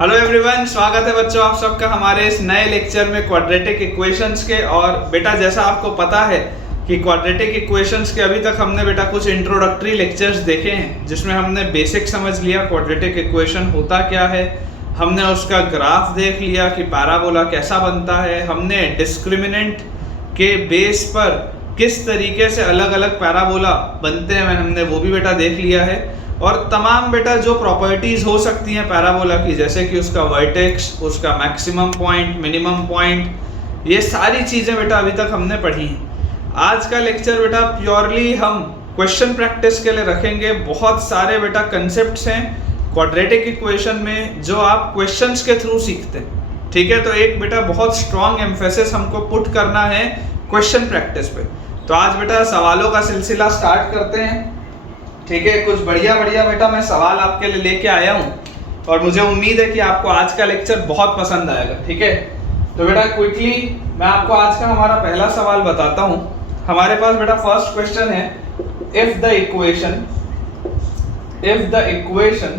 Hello everyone, स्वागत है बच्चों आप सबका हमारे इस नए लेक्चर में क्वाड्रेटिक इक्वेशंस के। और बेटा जैसा आपको पता है कि क्वाड्रेटिक इक्वेशंस के अभी तक हमने बेटा कुछ इंट्रोडक्टरी लेक्चर्स देखे हैं जिसमें हमने बेसिक समझ लिया क्वाड्रेटिक इक्वेशन होता क्या है, हमने उसका ग्राफ देख लिया कि पैराबोला कैसा बनता है, हमने डिस्क्रिमिनेंट के बेस पर किस तरीके से अलग अलग पैराबोला बनते हैं हमने वो भी बेटा देख लिया है। और तमाम बेटा जो प्रॉपर्टीज हो सकती हैं पैराबोला की, जैसे कि उसका वर्टेक्स, उसका मैक्सिमम पॉइंट, मिनिमम पॉइंट, ये सारी चीज़ें बेटा अभी तक हमने पढ़ी हैं। आज का लेक्चर बेटा प्योरली हम क्वेश्चन प्रैक्टिस के लिए रखेंगे। बहुत सारे बेटा कंसेप्ट्स हैं क्वाड्रेटिक इक्वेशन में जो आप क्वेश्चंस के थ्रू सीखते हैं, ठीक है। तो एक बेटा बहुत स्ट्रॉन्ग एम्फेसिस हमको पुट करना है क्वेश्चन प्रैक्टिस पे। तो आज बेटा सवालों का सिलसिला स्टार्ट करते हैं, ठीक है। कुछ बढ़िया बढ़िया बेटा मैं सवाल आपके लिए लेके आया हूँ और मुझे उम्मीद है कि आपको आज का लेक्चर बहुत पसंद आएगा, ठीक है। तो बेटा क्विकली मैं आपको आज का हमारा पहला सवाल बताता हूँ। हमारे पास बेटा फर्स्ट क्वेश्चन है, इफ द इक्वेशन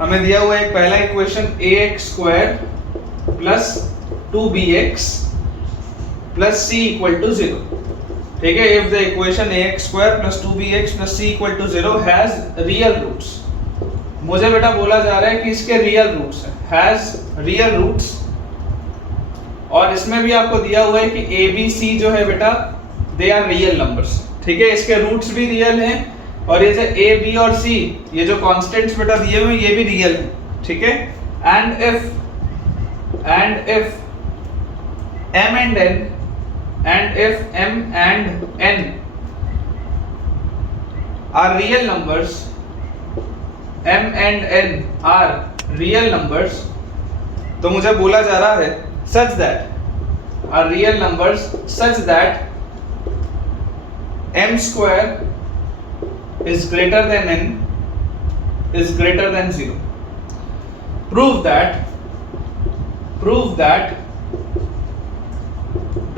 हमें दिया हुआ एक पहला equation ax² plus 2bx plus c equal to 0, ठीक है। If the equation ax² plus 2bx plus c equal to 0 has real roots, मुझे बेटा बोला जा रहा है कि इसके रियल रूट्स हैं, हैज रियल रूट्स। और इसमें भी आपको दिया हुआ है कि a b c जो है बेटा दे आर रियल नंबर्स, ठीक है। इसके रूट्स भी रियल हैं और ये जो a b और c ये जो कांस्टेंट्स बेटा दिए हुए ये भी रियल हैं, ठीक है। And if m and n and if m and n are real numbers, m and n are real numbers, तो मुझे बोला जा रहा है such that are real numbers such that m² is greater than n is greater than 0. Prove that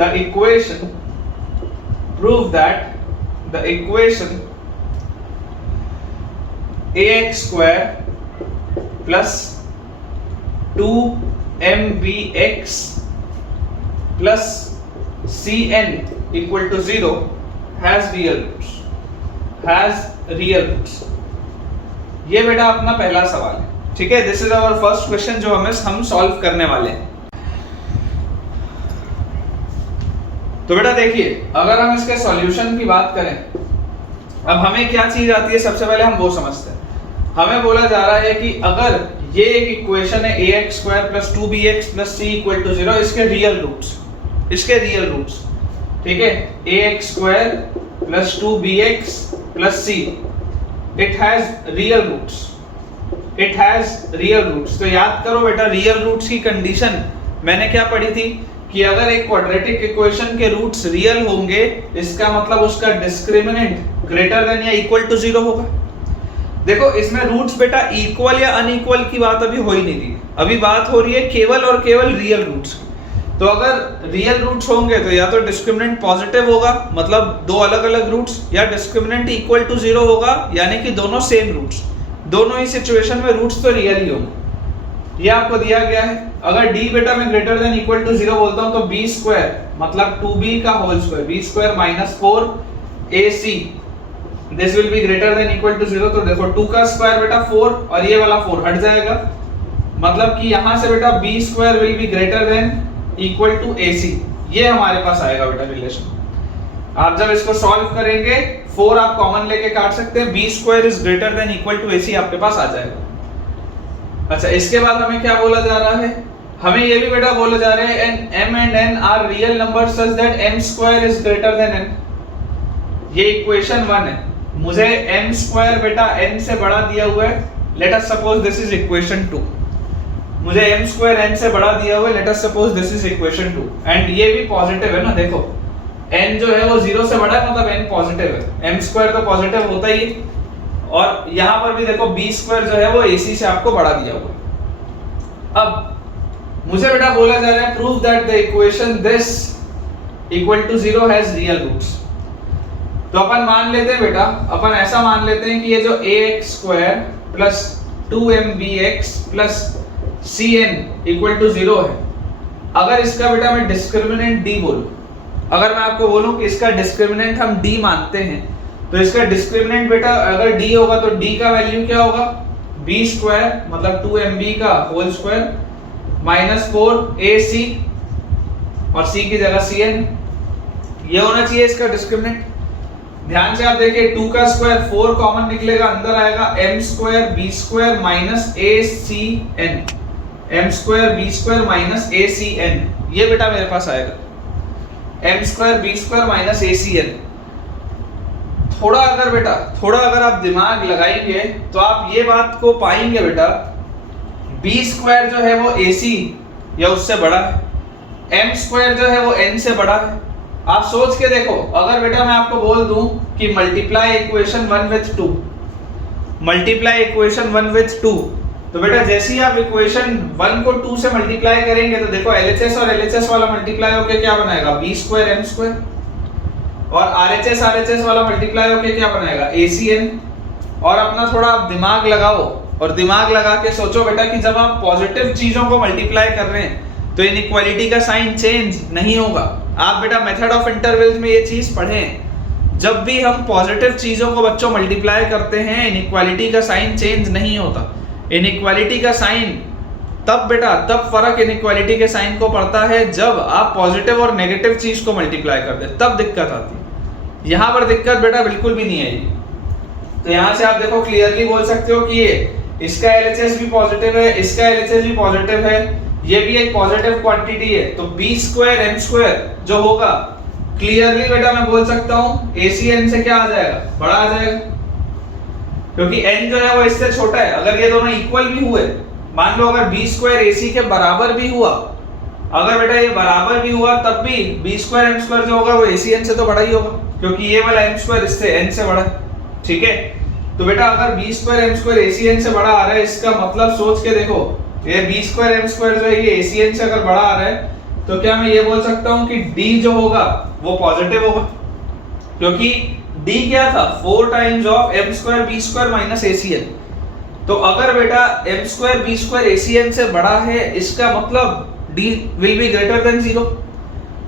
the equation ax² plus 2mbx plus cn equal to 0 has real roots. ये बेटा अपना पहला सवाल है, ठीक है। This is our first question जो हम सॉल्व करने वाले हैं। तो बेटा देखिए, अगर हम इसके सॉल्यूशन की बात करें, अब हमें क्या चीज आती है सबसे पहले हम वो समझते हैं। हमें बोला जा रहा है कि अगर ये एक इक्वेशन है ax² plus 2bx plus c equal to 0, इसके रियल रूट्स, ठीक है। ax² plus 2bx plus c it has real roots. तो याद करो बेटा, रियल रूट्स की कंडीशन मैंने क्या पढ़ी थी कि अगर एक क्वाड्रेटिक इक्वेशन के रूट्स रियल होंगे इसका मतलब उसका डिस्क्रिमिनेंट ग्रेटर देन या इक्वल टू 0 होगा। देखो इसमें रूट्स बेटा इक्वल या अनइक्वल की बात अभी हो ही नहीं रही, अभी बात हो रही है केवल और केवल रियल रूट्स की। तो अगर रियल रूट्स होंगे तो या तो डिस्क्रिमिनेंट पॉजिटिव होगा, मतलब दो अलग अलग रूट्स, या डिस्क्रिमिनेंट इक्वल टू 0 होगा, यानी कि दोनों सेम रूट्स। दोनों ही सिचुएशन में रूट्स तो रियल ही होंगे। ये आपको दिया गया है। अगर d बेटा में ग्रेटर देन इक्वल टू 0 बोलता हूं तो b² मतलब 2b का whole square, b² minus 4ac this will be greater than equal to 0। तो देखो 2 का स्क्वायर बेटा 4 और ये वाला 4 हट जाएगा, मतलब कि यहां से बेटा b² will be greater than equal to ac। ये हमारे पास आएगा बेटा रिलेशन। आप जब इसको सॉल्व करेंगे 4 आप कॉमन लेके काट सकते हैं, b² is greater than equal to ac आपके पास आ जाएगा। अच्छा, इसके बाद हमें क्या बोला जा रहा है, हमें ये भी बेटा बोला जा रहा है m and n are real numbers such that m² is greater than n। ये इक्वेशन 1 है, मुझे m² बेटा n से बड़ा दिया हुआ है। Let us suppose this is equation 2, मुझे m² n से बड़ा दिया हुआ है। Let us suppose this is equation 2 and ये भी पॉजिटिव है ना। देखो n जो है वो 0 से बड़ा है, मतलब n पॉजिटिव है, m² तो पॉजिटिव होता ही है। और यहां पर भी देखो b² जो है वो ac से आपको बड़ा दिया हुआ है। अब मुझे बेटा बोला जा रहा है prove that the equation this equal to 0 has real roots. तो अपन मान लेते हैं बेटा, अपन ऐसा मान लेते हैं कि ये जो ax² plus 2mbx plus Cn equal to 0 है, अगर इसका बेटा मैं डिस्क्रिमिनेंट d बोलूं, अगर मैं आपको बोलूं कि इसका डिस्क्रिमिनेंट हम d मानते हैं, तो इसका डिस्क्रिमिनेंट बेटा अगर d होगा तो d का वैल्यू क्या होगा, b स्क्वायर मतलब 2mb का होल स्क्वायर माइनस 4ac और c की जगह cn, ये होना चाहिए इसका डिस्क्रिमिनेंट। ध्यान से आप देखिए 2 का स्क्वायर 4 कॉमन निकलेगा, अंदर आएगा m square b square minus acn, m square b square minus acn, ये बेटा मेरे पास आएगा m square b square minus acn। थोड़ा अगर आप दिमाग लगाएंगे तो आप ये बात को पाएंगे बेटा, b स्क्वायर जो है वो ac या उससे बड़ा है, m स्क्वायर जो है वो n से बड़ा है। आप सोच के देखो, अगर बेटा मैं आपको बोल दूं कि multiply equation 1 with 2, multiply equation 1 with 2, तो बेटा जैसे ही आप इक्वेशन 1 को 2 से मल्टीप्लाई करेंगे तो देखो LHS और LHS वाला मल्टीप्लाई होके क्या बनाएगा, b स्क्वायर m स्क्वायर, और RHS वाला मल्टीप्लाई होके क्या बनाएगा, ACN। और अपना थोड़ा आप दिमाग लगाओ और दिमाग लगा के सोचो बेटा कि जब आप पॉजिटिव चीजों को मल्टीप्लाई कर रहे हैं तो इनइक्वालिटी का साइन चेंज नहीं होगा। आप बेटा मेथड ऑफ इंटरवल्स में ये चीज पढ़ें, जब भी हम पॉजिटिव चीजों को बच्चों मल्टीप्लाई करते हैं इनइक्वालिटी का साइन चेंज नहीं होता। इनइक्वालिटी का साइन तब फर्क इनइक्वालिटी के साइन को पड़ता है जब आप पॉजिटिव और नेगेटिव चीज को मल्टीप्लाई कर दे, तब दिक्कत आती है। यहाँ पर दिक्कत बेटा बिल्कुल भी नहीं आएगी। तो यहाँ से आप देखो क्लियरली बोल सकते हो कि ये इसका LHS भी पॉजिटिव है, इसका LHS भी पॉजिटिव है, ये भी एक पॉजिटिव क्वांटिटी है, तो b स्क्वायर m स्क्वायर जो होगा क्लियरली बेटा मैं बोल सकता हूँ ACN से क्या आ जाएगा, बड़ा आ जाएगा, क्योंकि n जो है वो इससे छोटा है। अगर ये दोनों इक्वल भी हुए, मान लो अगर b स्क्वायर AC के बराबर भी हुआ, अगर बेटा ये बराबर भी हुआ तब भी b स्क्वायर m स्क्वायर जो होगा वो ACN से तो बड़ा ही होगा, क्योंकि ये वाला m स्क्वायर इससे n से बड़ा है। ठीक है, तो बेटा अगर b square m square ACN से बड़ा आ रहा है, इसका मतलब सोच के देखो, ये b स्क्वायर m स्क्वायर जो है ये ACN से अगर बड़ा आ रहा है, तो क्या मैं ये बोल सकता हूँ कि d जो होगा वो पॉजिटिव होगा, क्योंकि d क्या था, 4 times of m square b square minus ACN। तो अगर बेटा m square b square ACN से बड़ा है, इसका मतलब d will be greater than 0।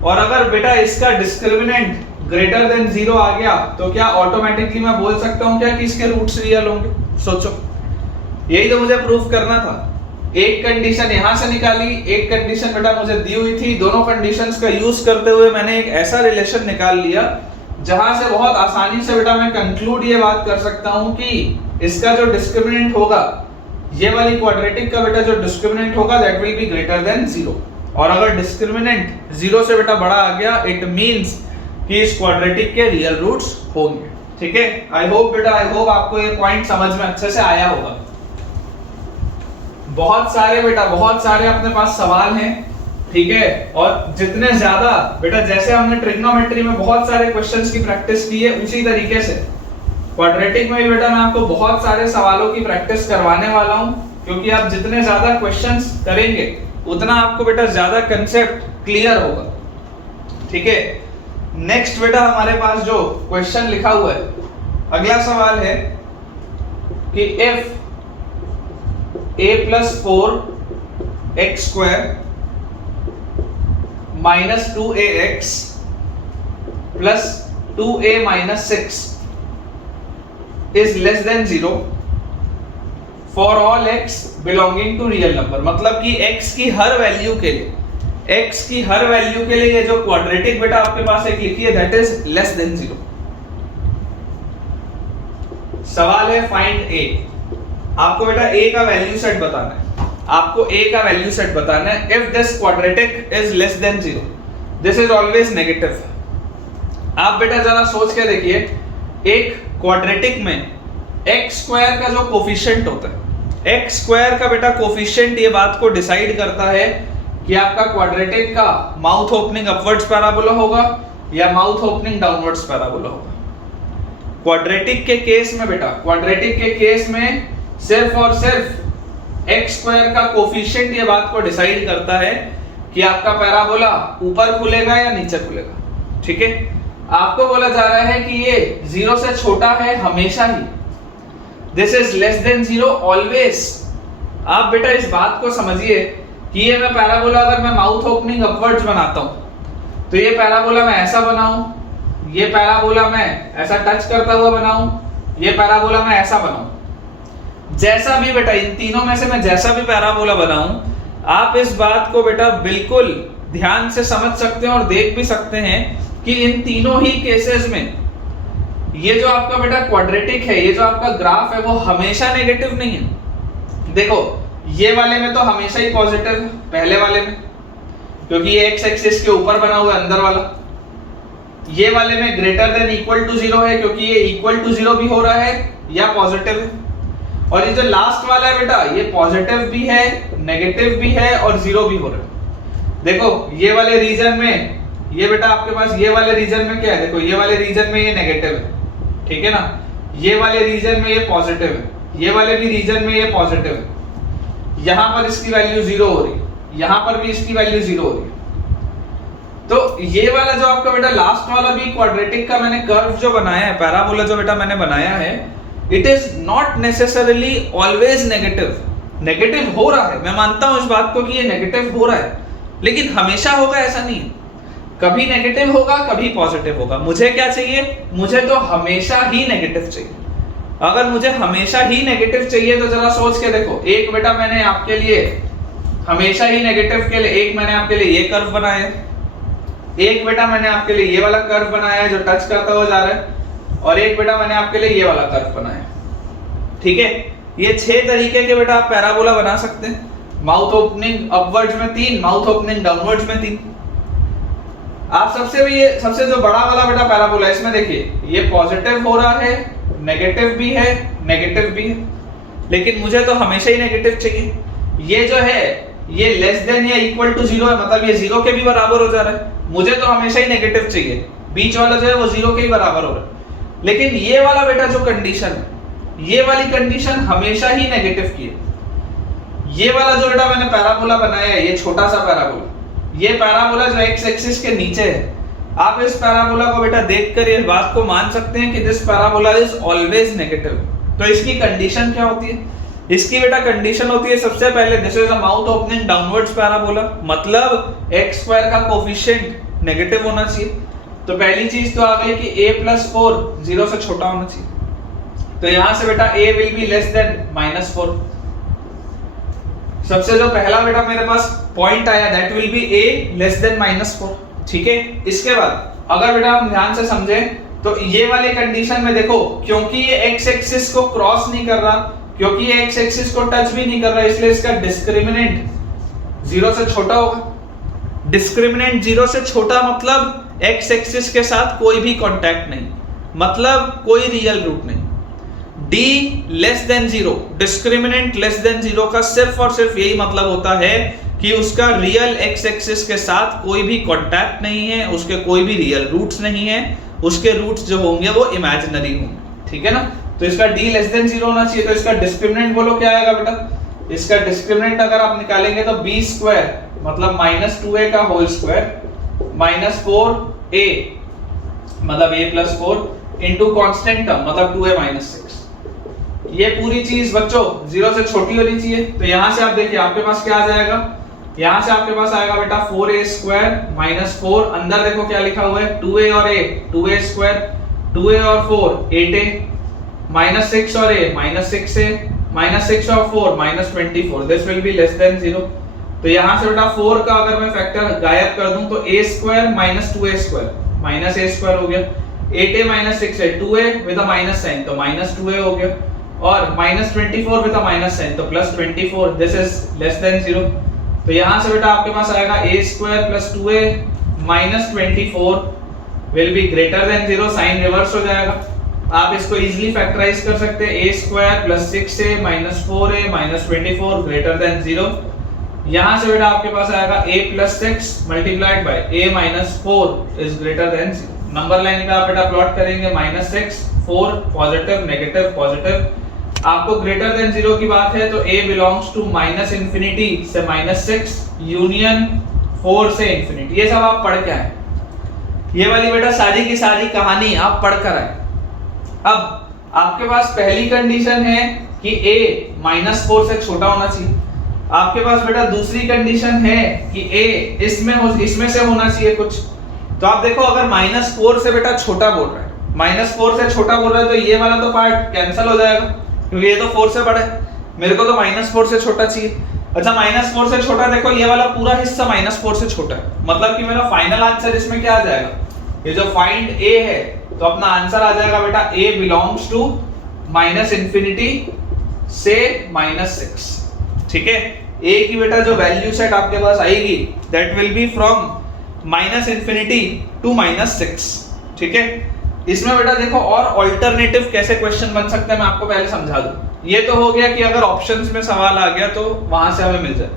और अगर बेटा इसका डिस्क्रिमिनेंट ग्रेटर देन 0 आ गया तो क्या ऑटोमेटिकली मैं बोल सकता हूँ क्या कि इसके रूट्स रियल होंगे। सोचो, यही तो मुझे प्रूफ करना था। एक कंडीशन यहां से निकाली, एक कंडीशन बेटा मुझे दी हुई थी, दोनों कंडीशंस का यूज करते हुए मैंने एक ऐसा रिलेशन निकाल लिया जहां से बहुत आसानी से बेटा मैं कंक्लूड ये बात कर सकता हूं कि इसका जो डिस्क्रिमिनेंट होगा, ये वाली क्वाड्रेटिक का बेटा जो डिस्क्रिमिनेंट होगा that will be greater than 0। और अगर डिस्क्रिमिनेंट 0 से बेटा बड़ा आ गया, इट मींस कि इस क्वाड्रेटिक के रियल रूट्स होंगे। ठीक है, आई होप आपको ये पॉइंट समझ में अच्छे से आया होगा। बहुत सारे अपने पास सवाल हैं, ठीक है, और जितने ज्यादा बेटा जैसे हमने ट्रिग्नोमेट्री में बहुत सारे क्वेश्चंस की प्रैक्टिस की है, उसी तरीके से क्वाड्रेटिक में भी बेटा मैं आपको बहुत सारे सवालों की प्रैक्टिस करवाने वाला हूं, क्योंकि आप जितने ज्यादा क्वेश्चंस करेंगे उतना आपको बेटा ज्यादा कंसेप्ट क्लियर होगा। ठीक है, नेक्स्ट बेटा हमारे पास जो क्वेश्चन लिखा हुआ है, अगला सवाल है कि if a plus 4x square minus 2ax plus 2a minus 6 is less than 0 for all x belonging to real number। मतलब कि x की हर वैल्यू के लिए ये जो क्वाड्रेटिक बेटा आपके पास एक लिखी है दैट इज लेस देन 0। सवाल है फाइंड a। आपको बेटा a का वैल्यू सेट बताना है, if this quadratic is less than 0, this is always negative. आप बेटा जरा सोच के देखिए, एक क्वाड्रेटिक में x स्क्वायर का जो कोफिशिएंट होता है, x स्क्वायर का बेटा कोफिशिएंट ये बात को डिसाइड करता है कि आपका क्वाड्रेटिक का माउथ ओपनिंग अपवर्ड्स पैराबोला होगा या माउथ ओपनिंग डाउनवर्ड्स पैराबोला होगा। क्वाड्रेटिक के केस में सिर्फ और सिर्फ x स्क्वायर का कोफिशिएंट ये बात को डिसाइड करता है कि आपका पैराबोला ऊपर खुलेगा या नीचे खुलेगा। ठीक है, आपको बोला जा रहा है कि ये 0 से छोटा है हमेशा ही, this is less than 0 always, आप बेटा इस बात को समझिए कि ये मैं पैराबोला अगर मैं माउथ ओपनिंग अपवर्ड्स बनाता हूं तो ये पैराबोला मैं ऐसा बनाऊं, ये पैराबोला मैं ऐसा टच करता हुआ बनाऊं, ये पैराबोला मैं ऐसा बनाऊं। जैसा भी बेटा इन तीनों में से मैं जैसा भी पैराबोला बनाऊं, आप इस बात को बेटा बिल्कुल ध्यान से समझ सकते हैं और देख भी सकते हैं कि इन तीनों ही केसेस में ये जो आपका बेटा क्वाड्रेटिक है, ये जो आपका ग्राफ है वो हमेशा नेगेटिव नहीं है। देखो ये वाले में तो हमेशा ही पॉजिटिव है, पहले वाले में, क्योंकि ये एक्स एक्सिस के ऊपर बना हुआ है अंदर वाला। ये वाले में ग्रेटर देन इक्वल टू 0 है, क्योंकि ये इक्वल टू 0 भी हो रहा है या पॉजिटिव है। और ये जो लास्ट वाला है बेटा, ये पॉजिटिव भी है, नेगेटिव भी है और 0 भी हो रहा है। देखो ये वाले रीजन में, ये बेटा आपके पास ये वाले रीजन में क्या है, देखो ये वाले रीजन में ये नेगेटिव है, ठीक है ना, ये वाले रीजन में ये पॉजिटिव है, ये वाले भी रीजन में ये पॉजिटिव है। यहां पर इसकी वैल्यू 0 हो रही है, यहां पर भी इसकी वैल्यू 0 हो रही है। तो ये वाला जो आपका बेटा लास्ट वाला भी क्वाड्रेटिक का मैंने कर्व जो बनाया है, पैराबोला जो बेटा मैंने बनाया है, it is not necessarily always negative. Negative हो रहा है, मैं मानता हूं इस बात को कि ये नेगेटिव हो रहा है, लेकिन हमेशा होगा ऐसा नहीं है। कभी नेगेटिव होगा, कभी पॉजिटिव होगा। मुझे क्या चाहिए, मुझे तो हमेशा ही नेगेटिव चाहिए। अगर मुझे हमेशा ही नेगेटिव चाहिए तो जरा सोच के देखो, एक बेटा मैंने आपके लिए हमेशा ही नेगेटिव के लिए, एक मैंने आपके लिए ये कर्व बनाया है, एक बेटा मैंने आपके लिए ये वाला कर्व बनाया है जो टच करता हुआ जा रहा है, और एक बेटा मैंने आपके लिए ये वाला कर्व बनाया है, ठीक है। ये 6 तरीके के बेटा आप पैराबोला बना सकते हैं। माउथ ओपनिंग अपवर्ड्स में 3, माउथ ओपनिंग डाउनवर्ड्स में 3। आप सबसे जो बड़ा वाला बेटा पैराबोला है, इसमें देखिए ये पॉजिटिव हो रहा है, नेगेटिव भी है, नेगेटिव भी है, लेकिन मुझे तो हमेशा ही नेगेटिव चाहिए। ये जो है ये लेस देन या इक्वल टू 0 है, मतलब ये 0 के भी बराबर हो जा रहा है। मुझे तो हमेशा ही नेगेटिव चाहिए, बीच वाला जो है वो 0 के ही बराबर हो रहा है। लेकिन ये वाला बेटा जो कंडीशन है, ये वाली कंडीशन हमेशा ही नेगेटिव की है। ये वाला जो बेटा मैंने पैराबोला बनाया है, ये छोटा सा पैराबोला, ये पैराबोला जो एक्स एक्सिस के नीचे है, आप इस पैराबोला को बेटा देखकर ये बात को मान सकते हैं कि this parabola is always negative. तो इसकी कंडीशन क्या होती है, इसकी बेटा कंडीशन होती है सबसे पहले this is a mouth opening downwards parabola, मतलब x² का कोफिशिएंट नेगेटिव होना चाहिए। तो पहली चीज तो आ गई कि a+4 0 से छोटा होना चाहिए। तो यहां से बेटा a will be less than -4। सबसे जो पहला बेटा मेरे पास पॉइंट आया that will B a less than -4, ठीक है। इसके बाद अगर बेटा हम ध्यान से समझे तो ये वाले कंडीशन में देखो, क्योंकि ये x एक्सिस को क्रॉस नहीं कर रहा, क्योंकि ये x एक्सिस को टच भी नहीं कर रहा, इसलिए इसका डिस्क्रिमिनेंट 0 से छोटा होगा। डिस्क्रिमिनेंट 0 से छोटा मतलब x एक्सिस के साथ कोई भी कांटेक्ट नहीं, मतलब कोई रियल रूट नहीं। d less than 0, discriminant less than 0 का सिर्फ और सिर्फ यही मतलब होता है कि उसका रियल x एक्सिस के साथ कोई भी कांटेक्ट नहीं है, उसके कोई भी रियल रूट्स नहीं है, उसके रूट्स जो होंगे वो इमेजिनरी होंगे, ठीक है ना। तो इसका d लेस देन 0 होना चाहिए। तो इसका डिस्क्रिमिनेंट बोलो क्या आएगा बेटा, इसका डिस्क्रिमिनेंट अगर आप निकालेंगे तो b² मतलब -2a का होल स्क्वायर -4a मतलब a+4 इनटू कांस्टेंट टर्म मतलब 2a - 6। ये पूरी चीज बच्चों 0 से छोटी होनी चाहिए। तो यहां से आप देखिए आपके पास क्या आ जाएगा, यहां से आपके पास आएगा बेटा 4a² - 4, अंदर देखो क्या लिखा हुआ है 2a और a, 2a², 2a और 4 8a, -6 और a -6a, -6 और 4 -24, this will be less than 0। तो यहां से बेटा 4 का अगर मैं फैक्टर गायब कर दूं तो a² - 2a² -a² हो गया, 8a - 6a 2a with a minus sign तो -2a हो गया, और -24 विद अ माइनस साइन तो +24, दिस इज लेस देन 0। तो यहां से बेटा आपके पास आएगा a² + 2a - 24 will be greater than 0, sign reverse हो जाएगा। आप इसको इजीली फैक्टराइज कर सकते हैं, a² + 6a - 4a - 24 greater than 0। यहां से बेटा आपके पास आएगा a + 6 multiplied by a - 4 is greater than 0। Number line पे आप बेटा प्लॉट करेंगे -6 4 पॉजिटिव नेगेटिव पॉजिटिव, आपको ग्रेटर देन 0 की बात है तो a बिलोंग्स टू -∞ से -6 यूनियन 4 से इंफिनिटी। ये सब आप पढ़ के आए, ये वाली बेटा सारी की सारी कहानी आप पढ़ कर आए। अब आपके पास पहली कंडीशन है कि a -4 से छोटा होना चाहिए। आपके पास बेटा दूसरी कंडीशन है कि a इसमें से होना चाहिए कुछ। तो आप देखो अगर -4 से बेटा छोटा बोल रहा है, -4 से छोटा बोल रहा है, तो ये वाला तो पार्ट कैंसिल हो जाएगा क्योंकि ये तो 4 से बड़ा है, मेरे को तो -4 से छोटा चाहिए। अच्छा -4 से छोटा, देखो ये वाला पूरा हिस्सा -4 से छोटा है, मतलब कि मेरा फाइनल आंसर इसमें क्या आ जाएगा, ये जो फाइंड a है तो अपना आंसर आ जाएगा बेटा a बिलोंग्स टू -∞ से -6। ठीक है, a की बेटा जो वैल्यू सेट आपके पास आएगी that will be from -∞ to -6। ठीक है, इसमें बेटा देखो और अल्टरनेटिव कैसे क्वेश्चन बन सकते हैं मैं आपको पहले समझा दूं। ये तो हो गया कि अगर ऑप्शंस में सवाल आ गया तो वहां से हमें मिल जाए।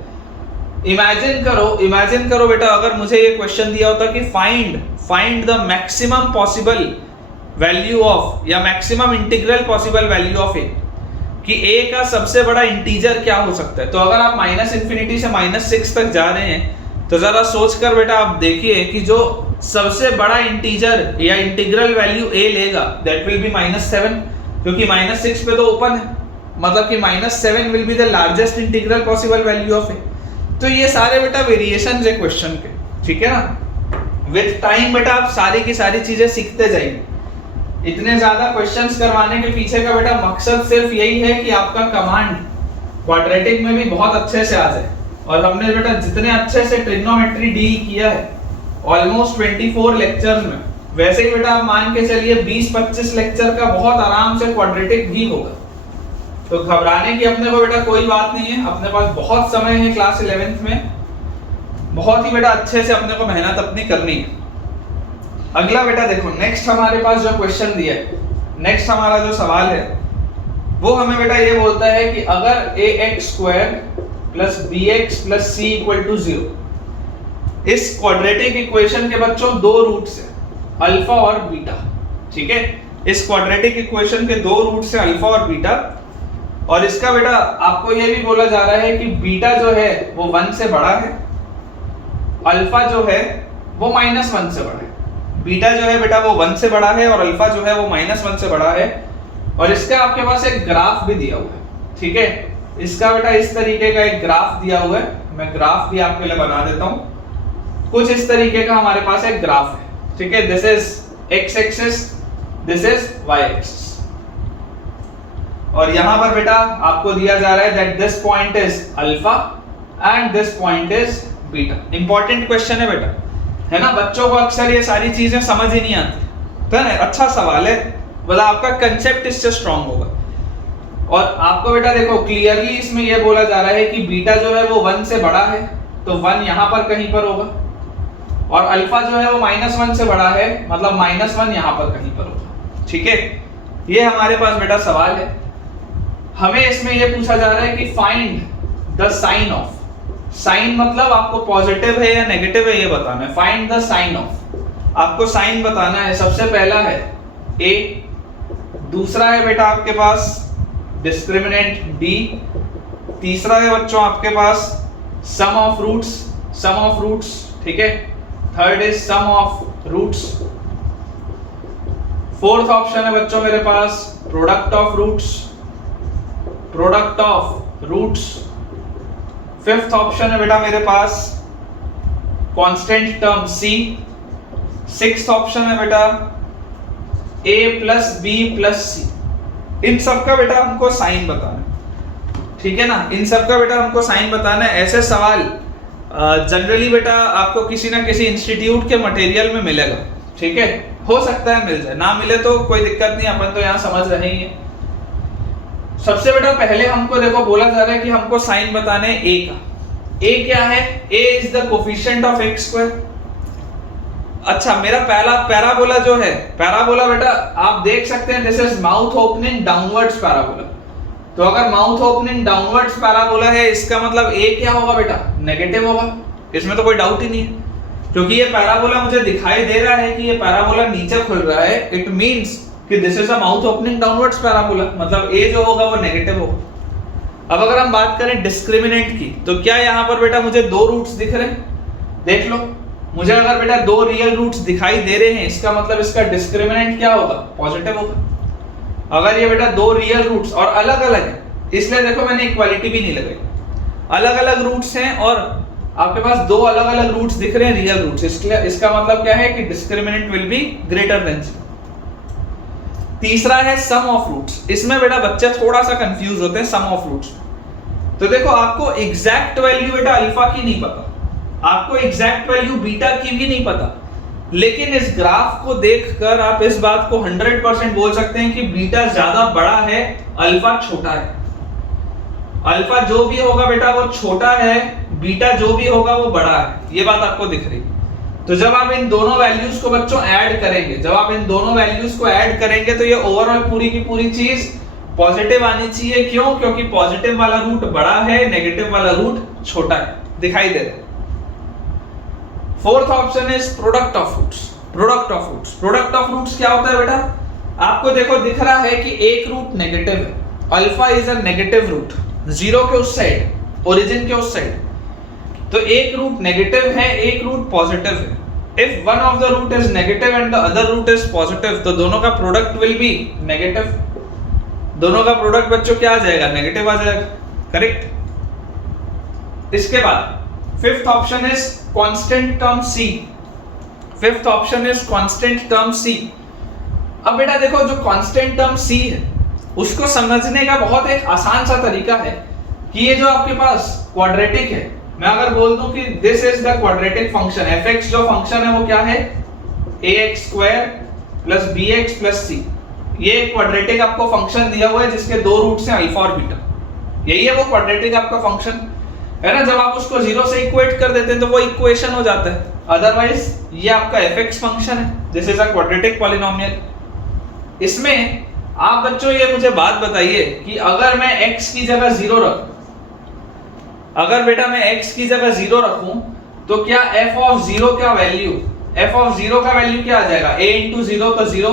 इमेजिन करो बेटा अगर मुझे ये क्वेश्चन दिया होता कि find the maximum possible value of या maximum integral possible value of a, कि a का सबसे बड़ा इंटीजर क्या हो सकता है। तो अगर आप -∞ से -6 तक जा रहे हैं तो जरा सोचकर बेटा आप देखिए कि जो सबसे बड़ा इंटीजर या इंटीग्रल वैल्यू a लेगा दैट विल बी -7, क्योंकि -6 पे तो ओपन है, मतलब कि -7 will be the largest integral possible value of a। तो ये सारे बेटा वेरिएशंस है क्वेश्चन के, ठीक है ना। विद टाइम बेटा आप सारी की सारी चीजें सीखते जाएंगे। इतने ज्यादा क्वेश्चंस करवाने के पीछे का बेटा मकसद सिर्फ यही है कि आपका कमांड क्वाड्रेटिक में भी बहुत अच्छे से आ जाए। और हमने बेटा जितने अच्छे से ट्रिग्नोमेट्री डील किया है ऑलमोस्ट 24 लेक्चर्स में, वैसे ही बेटा आप मान के चलिए 20-25 लेक्चर का बहुत आराम से क्वाड्रेटिक भी होगा। तो घबराने की अपने को बेटा कोई बात नहीं है, अपने पास बहुत समय है क्लास 11th में, बहुत ही बेटा अच्छे से अपने को मेहनत अपनी करनी है। अगला बेटा देखो नेक्स्ट हमारे पास जो क्वेश्चन दिया है, नेक्स्ट हमारा जो सवाल है वो हमें बेटा ये बोलता है कि अगर ax² + bx + c = 0, इस क्वाड्रेटिक इक्वेशन के बच्चों दो रूट्स है अल्फा और बीटा। ठीक है, इस क्वाड्रेटिक इक्वेशन के दो रूट्स है अल्फा और बीटा, और इसका बेटा आपको ये भी बोला जा रहा है कि बीटा जो है वो 1 से बड़ा है, अल्फा जो है वो -1 से बड़ा है। बीटा जो है बेटा वो 1 से बड़ा है और अल्फा जो है वो -1 से बड़ा है। और इसका आपके पास एक ग्राफ भी दिया हुआ है। ठीक है, इसका बेटा इस तरीके का एक ग्राफ दिया हुआ है, मैं ग्राफ भी आपके लिए बना देता हूं। कुछ इस तरीके का हमारे पास एक ग्राफ है। ठीक है, this is x axis, this is y axis, और यहां पर बेटा आपको दिया जा रहा है that this point is alpha and this point is beta. Important question है बेटा, है ना। बच्चों को अक्सर ये सारी चीजें समझ ही नहीं आती, तो है अच्छा सवाल है, मतलब आपका कंसेप्ट इससे स्ट्रांग होगा। और आपको बेटा देखो क्लियरली इसमें यह बोला जा रहा है कि बीटा जो है वो 1 से बड़ा है, तो 1 यहां पर कहीं पर होगा, और अल्फा जो है वो -1 से बड़ा है, मतलब -1 यहां पर कहीं पर होगा। ठीक है, ये हमारे पास बेटा सवाल है। हमें इसमें यह पूछा जा रहा है कि find the sign of, sign मतलब आपको पॉजिटिव है या नेगेटिव है ये बताना है। फाइंड द साइन ऑफ, आपको साइन बताना है। सबसे पहला है a, दूसरा है बेटा आपके पास डिस्क्रिमिनेंट d, तीसरा है बच्चों आपके पास सम ऑफ रूट्स, ठीक है, third is sum of roots, fourth option है बच्चों मेरे पास product of roots, fifth option है बेटा मेरे पास constant term c, sixth option है बेटा a + b + c। इन सब का बेटा हमको साइन बताना है, ठीक है ना, इन सब का बेटा हमको साइन बताना है। ऐसे सवाल जनरली बेटा आपको किसी ना किसी इंस्टीट्यूट के मटेरियल में मिलेगा। ठीक है, हो सकता है मिल जाए, ना मिले तो कोई दिक्कत नहीं, अपन तो यहाँ समझ रहे ही हैं। सबसे बेटा पहले हमको देखो बोला जा रहा है कि हमको साइन बताने a का। a क्या है? a is the coefficient of x²। अच्छा, मेरा पहला पैराबोला जो है, पैराबोला बेटा आप देख सकते हैं this is mouth opening downwards parabola. तो अगर माउथ ओपनिंग डाउनवर्ड्स पैराबोला है, इसका मतलब a क्या होगा बेटा? नेगेटिव होगा, इसमें तो कोई डाउट ही नहीं है, क्योंकि ये पैराबोला मुझे दिखाई दे रहा है कि ये पैराबोला नीचे खुल रहा है। इट मींस कि this is a mouth opening downwards parabola, मतलब a जो होगा वो नेगेटिव होगा। अब अगर हम बात करें डिस्क्रिमिनेंट की, तो क्या यहाँ पर बेटा मुझे दो रूट्स दिख रहे हैं? देख लो, मुझे अगर बेटा दो रियल रूट्स दिखाई दे रहे हैं, इसका मतलब इसका डिस्क्रिमिनेंट क्या होगा? पॉजिटिव होगा। अगर ये बेटा दो रियल रूट्स और अलग अलग है, इसलिए देखो मैंने इक्वालिटी भी नहीं लगाई। अलग अलग रूट्स हैं और आपके पास दो अलग अलग रूट्स दिख रहे हैं, रियल रूट्स, इसलिए इसका मतलब क्या है कि discriminant will be greater than 0। तीसरा है सम ऑफ रूट्स। इसमें बेटा बच्चे थोड़ा सा कंफ्यूज होते हैं सम ऑफ रूट्स। तो देखो आपको एग्जैक्ट वैल्यू बेटा अल्फा की नहीं पता, आपको एग्जैक्ट वैल्यू बीटा की भी नहीं पता, लेकिन इस ग्राफ को देखकर आप इस बात को 100% बोल सकते हैं कि बीटा ज्यादा बड़ा है, अल्फा छोटा है। अल्फा जो भी होगा बेटा वो छोटा है, बीटा जो भी होगा वो बड़ा है, ये बात आपको दिख रही। तो जब आप इन दोनों वैल्यूज को बच्चों ऐड करेंगे, जब आप इन दोनों वैल्यूज को ऐड करेंगे तो ये ओवरऑल पूरी की पूरी चीज पॉजिटिव आनी चाहिए। क्यों? क्योंकि पॉजिटिव वाला रूट बड़ा है, नेगेटिव वाला रूट छोटा है, दिखाई दे रहा है। Fourth option is product of roots. Product of roots, product of roots क्या होता है बेटा? आपको देखो दिख रहा है कि एक रूट नेगेटिव है, alpha is a negative root, zero के उस साइड, ओरिजिन के उस साइड। तो एक रूट नेगेटिव है, एक रूट पॉजिटिव है। If one of the root is negative and the other root is positive, तो दोनों का प्रोडक्ट विल बी नेगेटिव। दोनों का प्रोडक्ट बच्चों क्या आ जाएगा? नेगेटिव आ जाएगा, करेक्ट। इसके बाद fifth option is constant term C. Fifth option is constant term C. अब बेटा देखो जो कांस्टेंट टर्म सी है उसको समझने का बहुत एक आसान सा तरीका है कि ये जो आपके पास क्वाड्रेटिक है, मैं अगर बोल दूं कि this is the quadratic function, fx जो फंक्शन है वो क्या है? ax² + bx + c। ये क्वाड्रेटिक आपको फंक्शन दिया हुआ है जिसके दो रूट्स हैं अल्फा और बीटा, यही है वो क्वाड्रेटिक आपका फंक्शन है ना। जब आप उसको जीरो से इक्वेट कर देते हैं तो वो इक्वेशन हो जाता है। अदरवाइज ये आपका fx फंक्शन है, this is a quadratic polynomial. इसमें आप बच्चों ये मुझे बात बताइए कि अगर मैं x की जगह 0 रखूं, अगर बेटा मैं x की जगह 0 रखूं तो क्या f ऑफ 0 का वैल्यू, f ऑफ 0 का वैल्यू क्या आ जाएगा? a इंटू 0 तो 0,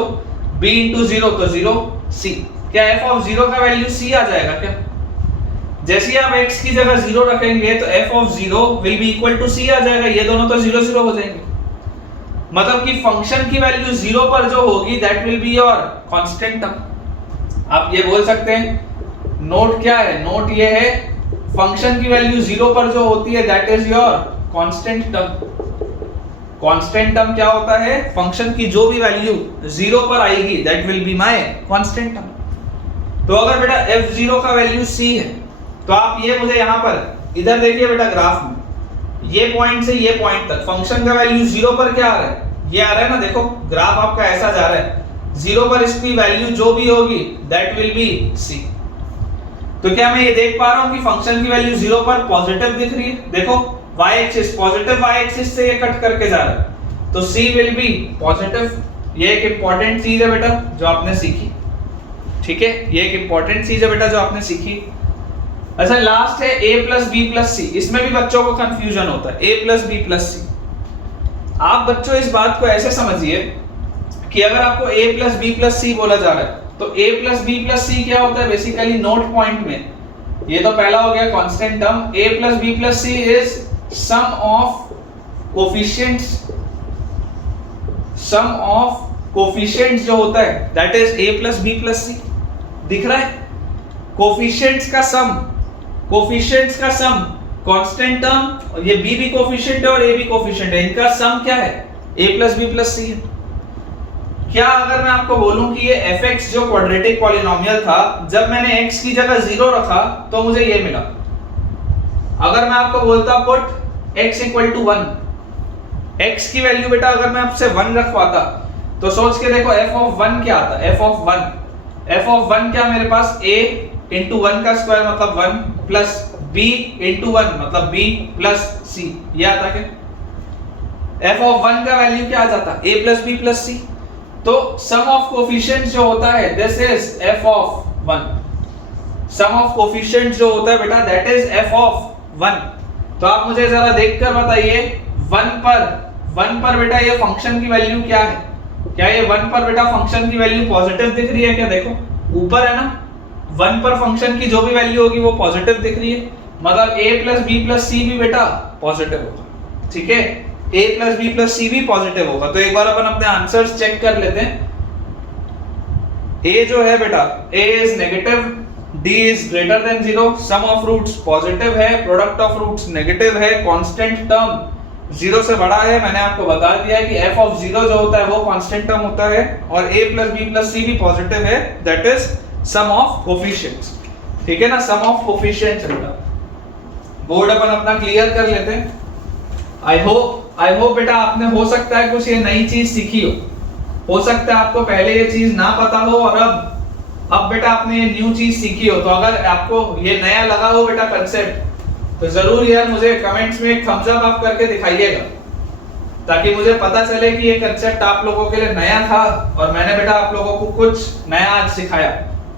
b इंटू 0 तो 0, c। क्या f ऑफ 0 का वैल्यू c आ जाएगा क्या? जैसे ही आप x की जगह 0 रखेंगे तो f of 0 will be equal to c आ जाएगा, ये दोनों तो 0 0 हो जाएंगे। मतलब कि फंक्शन की वैल्यू 0 पर जो होगी that will be your constant term. आप ये बोल सकते हैं नोट क्या है? नोट ये है फंक्शन की वैल्यू 0 पर जो होती है that is your constant term. Constant term क्या होता है? फंक्शन की जो भी वैल्यू 0 पर आएगी that will be my constant term. तो अगर बेटा f0 का वैल्यू c है तो आप ये मुझे यहां पर इधर देखिए बेटा ग्राफ में, ये पॉइंट से ये पॉइंट तक फंक्शन का वैल्यू 0 पर क्या आ रहा है? ये आ रहा है ना, देखो ग्राफ आपका ऐसा जा रहा है, 0 पर इसकी वैल्यू जो भी होगी दैट विल बी c। तो क्या मैं ये देख पा रहा हूं कि फंक्शन की वैल्यू 0 पर पॉजिटिव दिख रही है? देखो y axis, positive y axis से ये कट करके जा रहा है, तो c विल बी पॉजिटिव। ये एक इंपॉर्टेंट चीज है बेटा जो आपने सीखी, ठीक है, ये एक इंपॉर्टेंट चीज है बेटा जो आपने सीखी। अच्छा लास्ट है a + b + c। इसमें भी बच्चों को कंफ्यूजन होता है, a + b + c। आप बच्चों इस बात को ऐसे समझिए कि अगर आपको a + b + c बोला जा रहा है तो a + b + c क्या होता है? बेसिकली नोट पॉइंट में ये तो पहला हो गया constant term. a + b + c is sum of coefficients, sum of coefficients जो होता है that is a + b + c। दिख रहा है? कोफिशिएंट्स का सम, कोफिशिएंट्स का सम, कांस्टेंट टर्म, ये b भी कोफिशिएंट है और a भी कोफिशिएंट है, इनका सम क्या है? a + b + c है। क्या अगर मैं आपको बोलूं कि ये fx जो क्वाड्रेटिक पॉलिनोमियल था, जब मैंने x की जगह 0 रखा तो मुझे ये मिला। अगर मैं आपको बोलता पुट x = 1, x की वैल्यू बेटा अगर मैं आपसे 1 रखवाता तो सोच के देखो f ऑफ 1 क्या आता? f ऑफ 1 क्या मेरे पास a × 1 का स्क्वायर मतलब 1 प्लस b × 1 मतलब b प्लस c, ये आता क्या? f ऑफ 1 का वैल्यू क्या आ जाता? a + b + c। तो सम ऑफ कोफिशिएंट्स जो होता है this is f of 1। Sum of coefficients जो होता है बेटा दैट इज f ऑफ 1। तो आप मुझे जरा देखकर बताइए 1 पर बेटा ये फंक्शन की वैल्यू क्या है? क्या ये 1 पर बेटा फंक्शन की वैल्यू पॉजिटिव दिख रही है क्या? देखो ऊपर है ना, 1 पर फंक्शन की जो भी वैल्यू होगी वो पॉजिटिव दिख रही है, मतलब a + b + c भी बेटा पॉजिटिव होगा, ठीक है, a + b + c भी पॉजिटिव होगा। तो एक बार अपन अपने आंसर्स चेक कर लेते हैं। a जो है बेटा a is negative, d is greater than 0, sum of roots positive है, प्रोडक्ट ऑफ रूट्स नेगेटिव है, कांस्टेंट टर्म 0 से बड़ा है। मैंने आपको बता दिया है कि f ऑफ 0 जो होता है वो कांस्टेंट टर्म होता है, और a plus b plus c भी पॉजिटिव है, that is sum of coefficients. ठीक है ना, सम ऑफ कोफिशिएंट्स बेटा। बोर्ड अपन अपना क्लियर कर लेते हैं। आई होप बेटा आपने हो सकता है कुछ ये नई चीज सीखी हो सकता है आपको पहले ये चीज ना पता हो, और अब बेटा आपने ये न्यू चीज सीखी हो। तो अगर आपको ये नया लगा हो बेटा कंसेप्ट, तो जरूर यार मुझे कमेंट्स में एक थम्स अप आप करके दिखाइएगा, ताकि मुझे पता चले कि ये कंसेप्ट आप लोगों के लिए नया था और मैंने बेटा आप लोगों को कुछ नया आज सिखाया।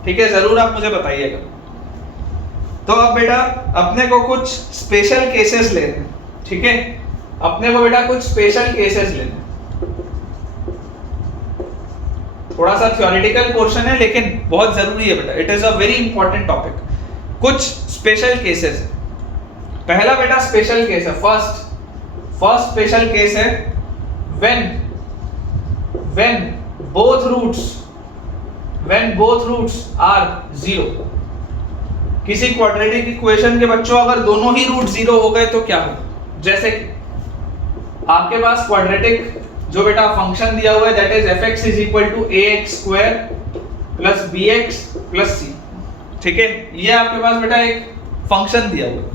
ठीक है, जरूर आप मुझे बताइएगा। तो अब बेटा अपने को कुछ स्पेशल केसेस लेने हैं। ठीक है, अपने को बेटा कुछ स्पेशल केसेस लेने हैं। थोड़ा सा थ्योरेटिकल पोर्शन है लेकिन बहुत जरूरी है बेटा, it is a very important topic. कुछ स्पेशल केसेस है। पहला बेटा स्पेशल केस है, फर्स्ट स्पेशल केस है when both roots are 0। किसी क्वाड्रेटिक इक्वेशन के बच्चों अगर दोनों ही रूट 0 हो गए तो क्या हो? जैसे कि आपके पास क्वाड्रेटिक जो बेटा फंक्शन दिया हुआ है that is fx is equal to ax² plus bx plus c। ठीक है, ये आपके पास बेटा एक फंक्शन दिया हुआ है।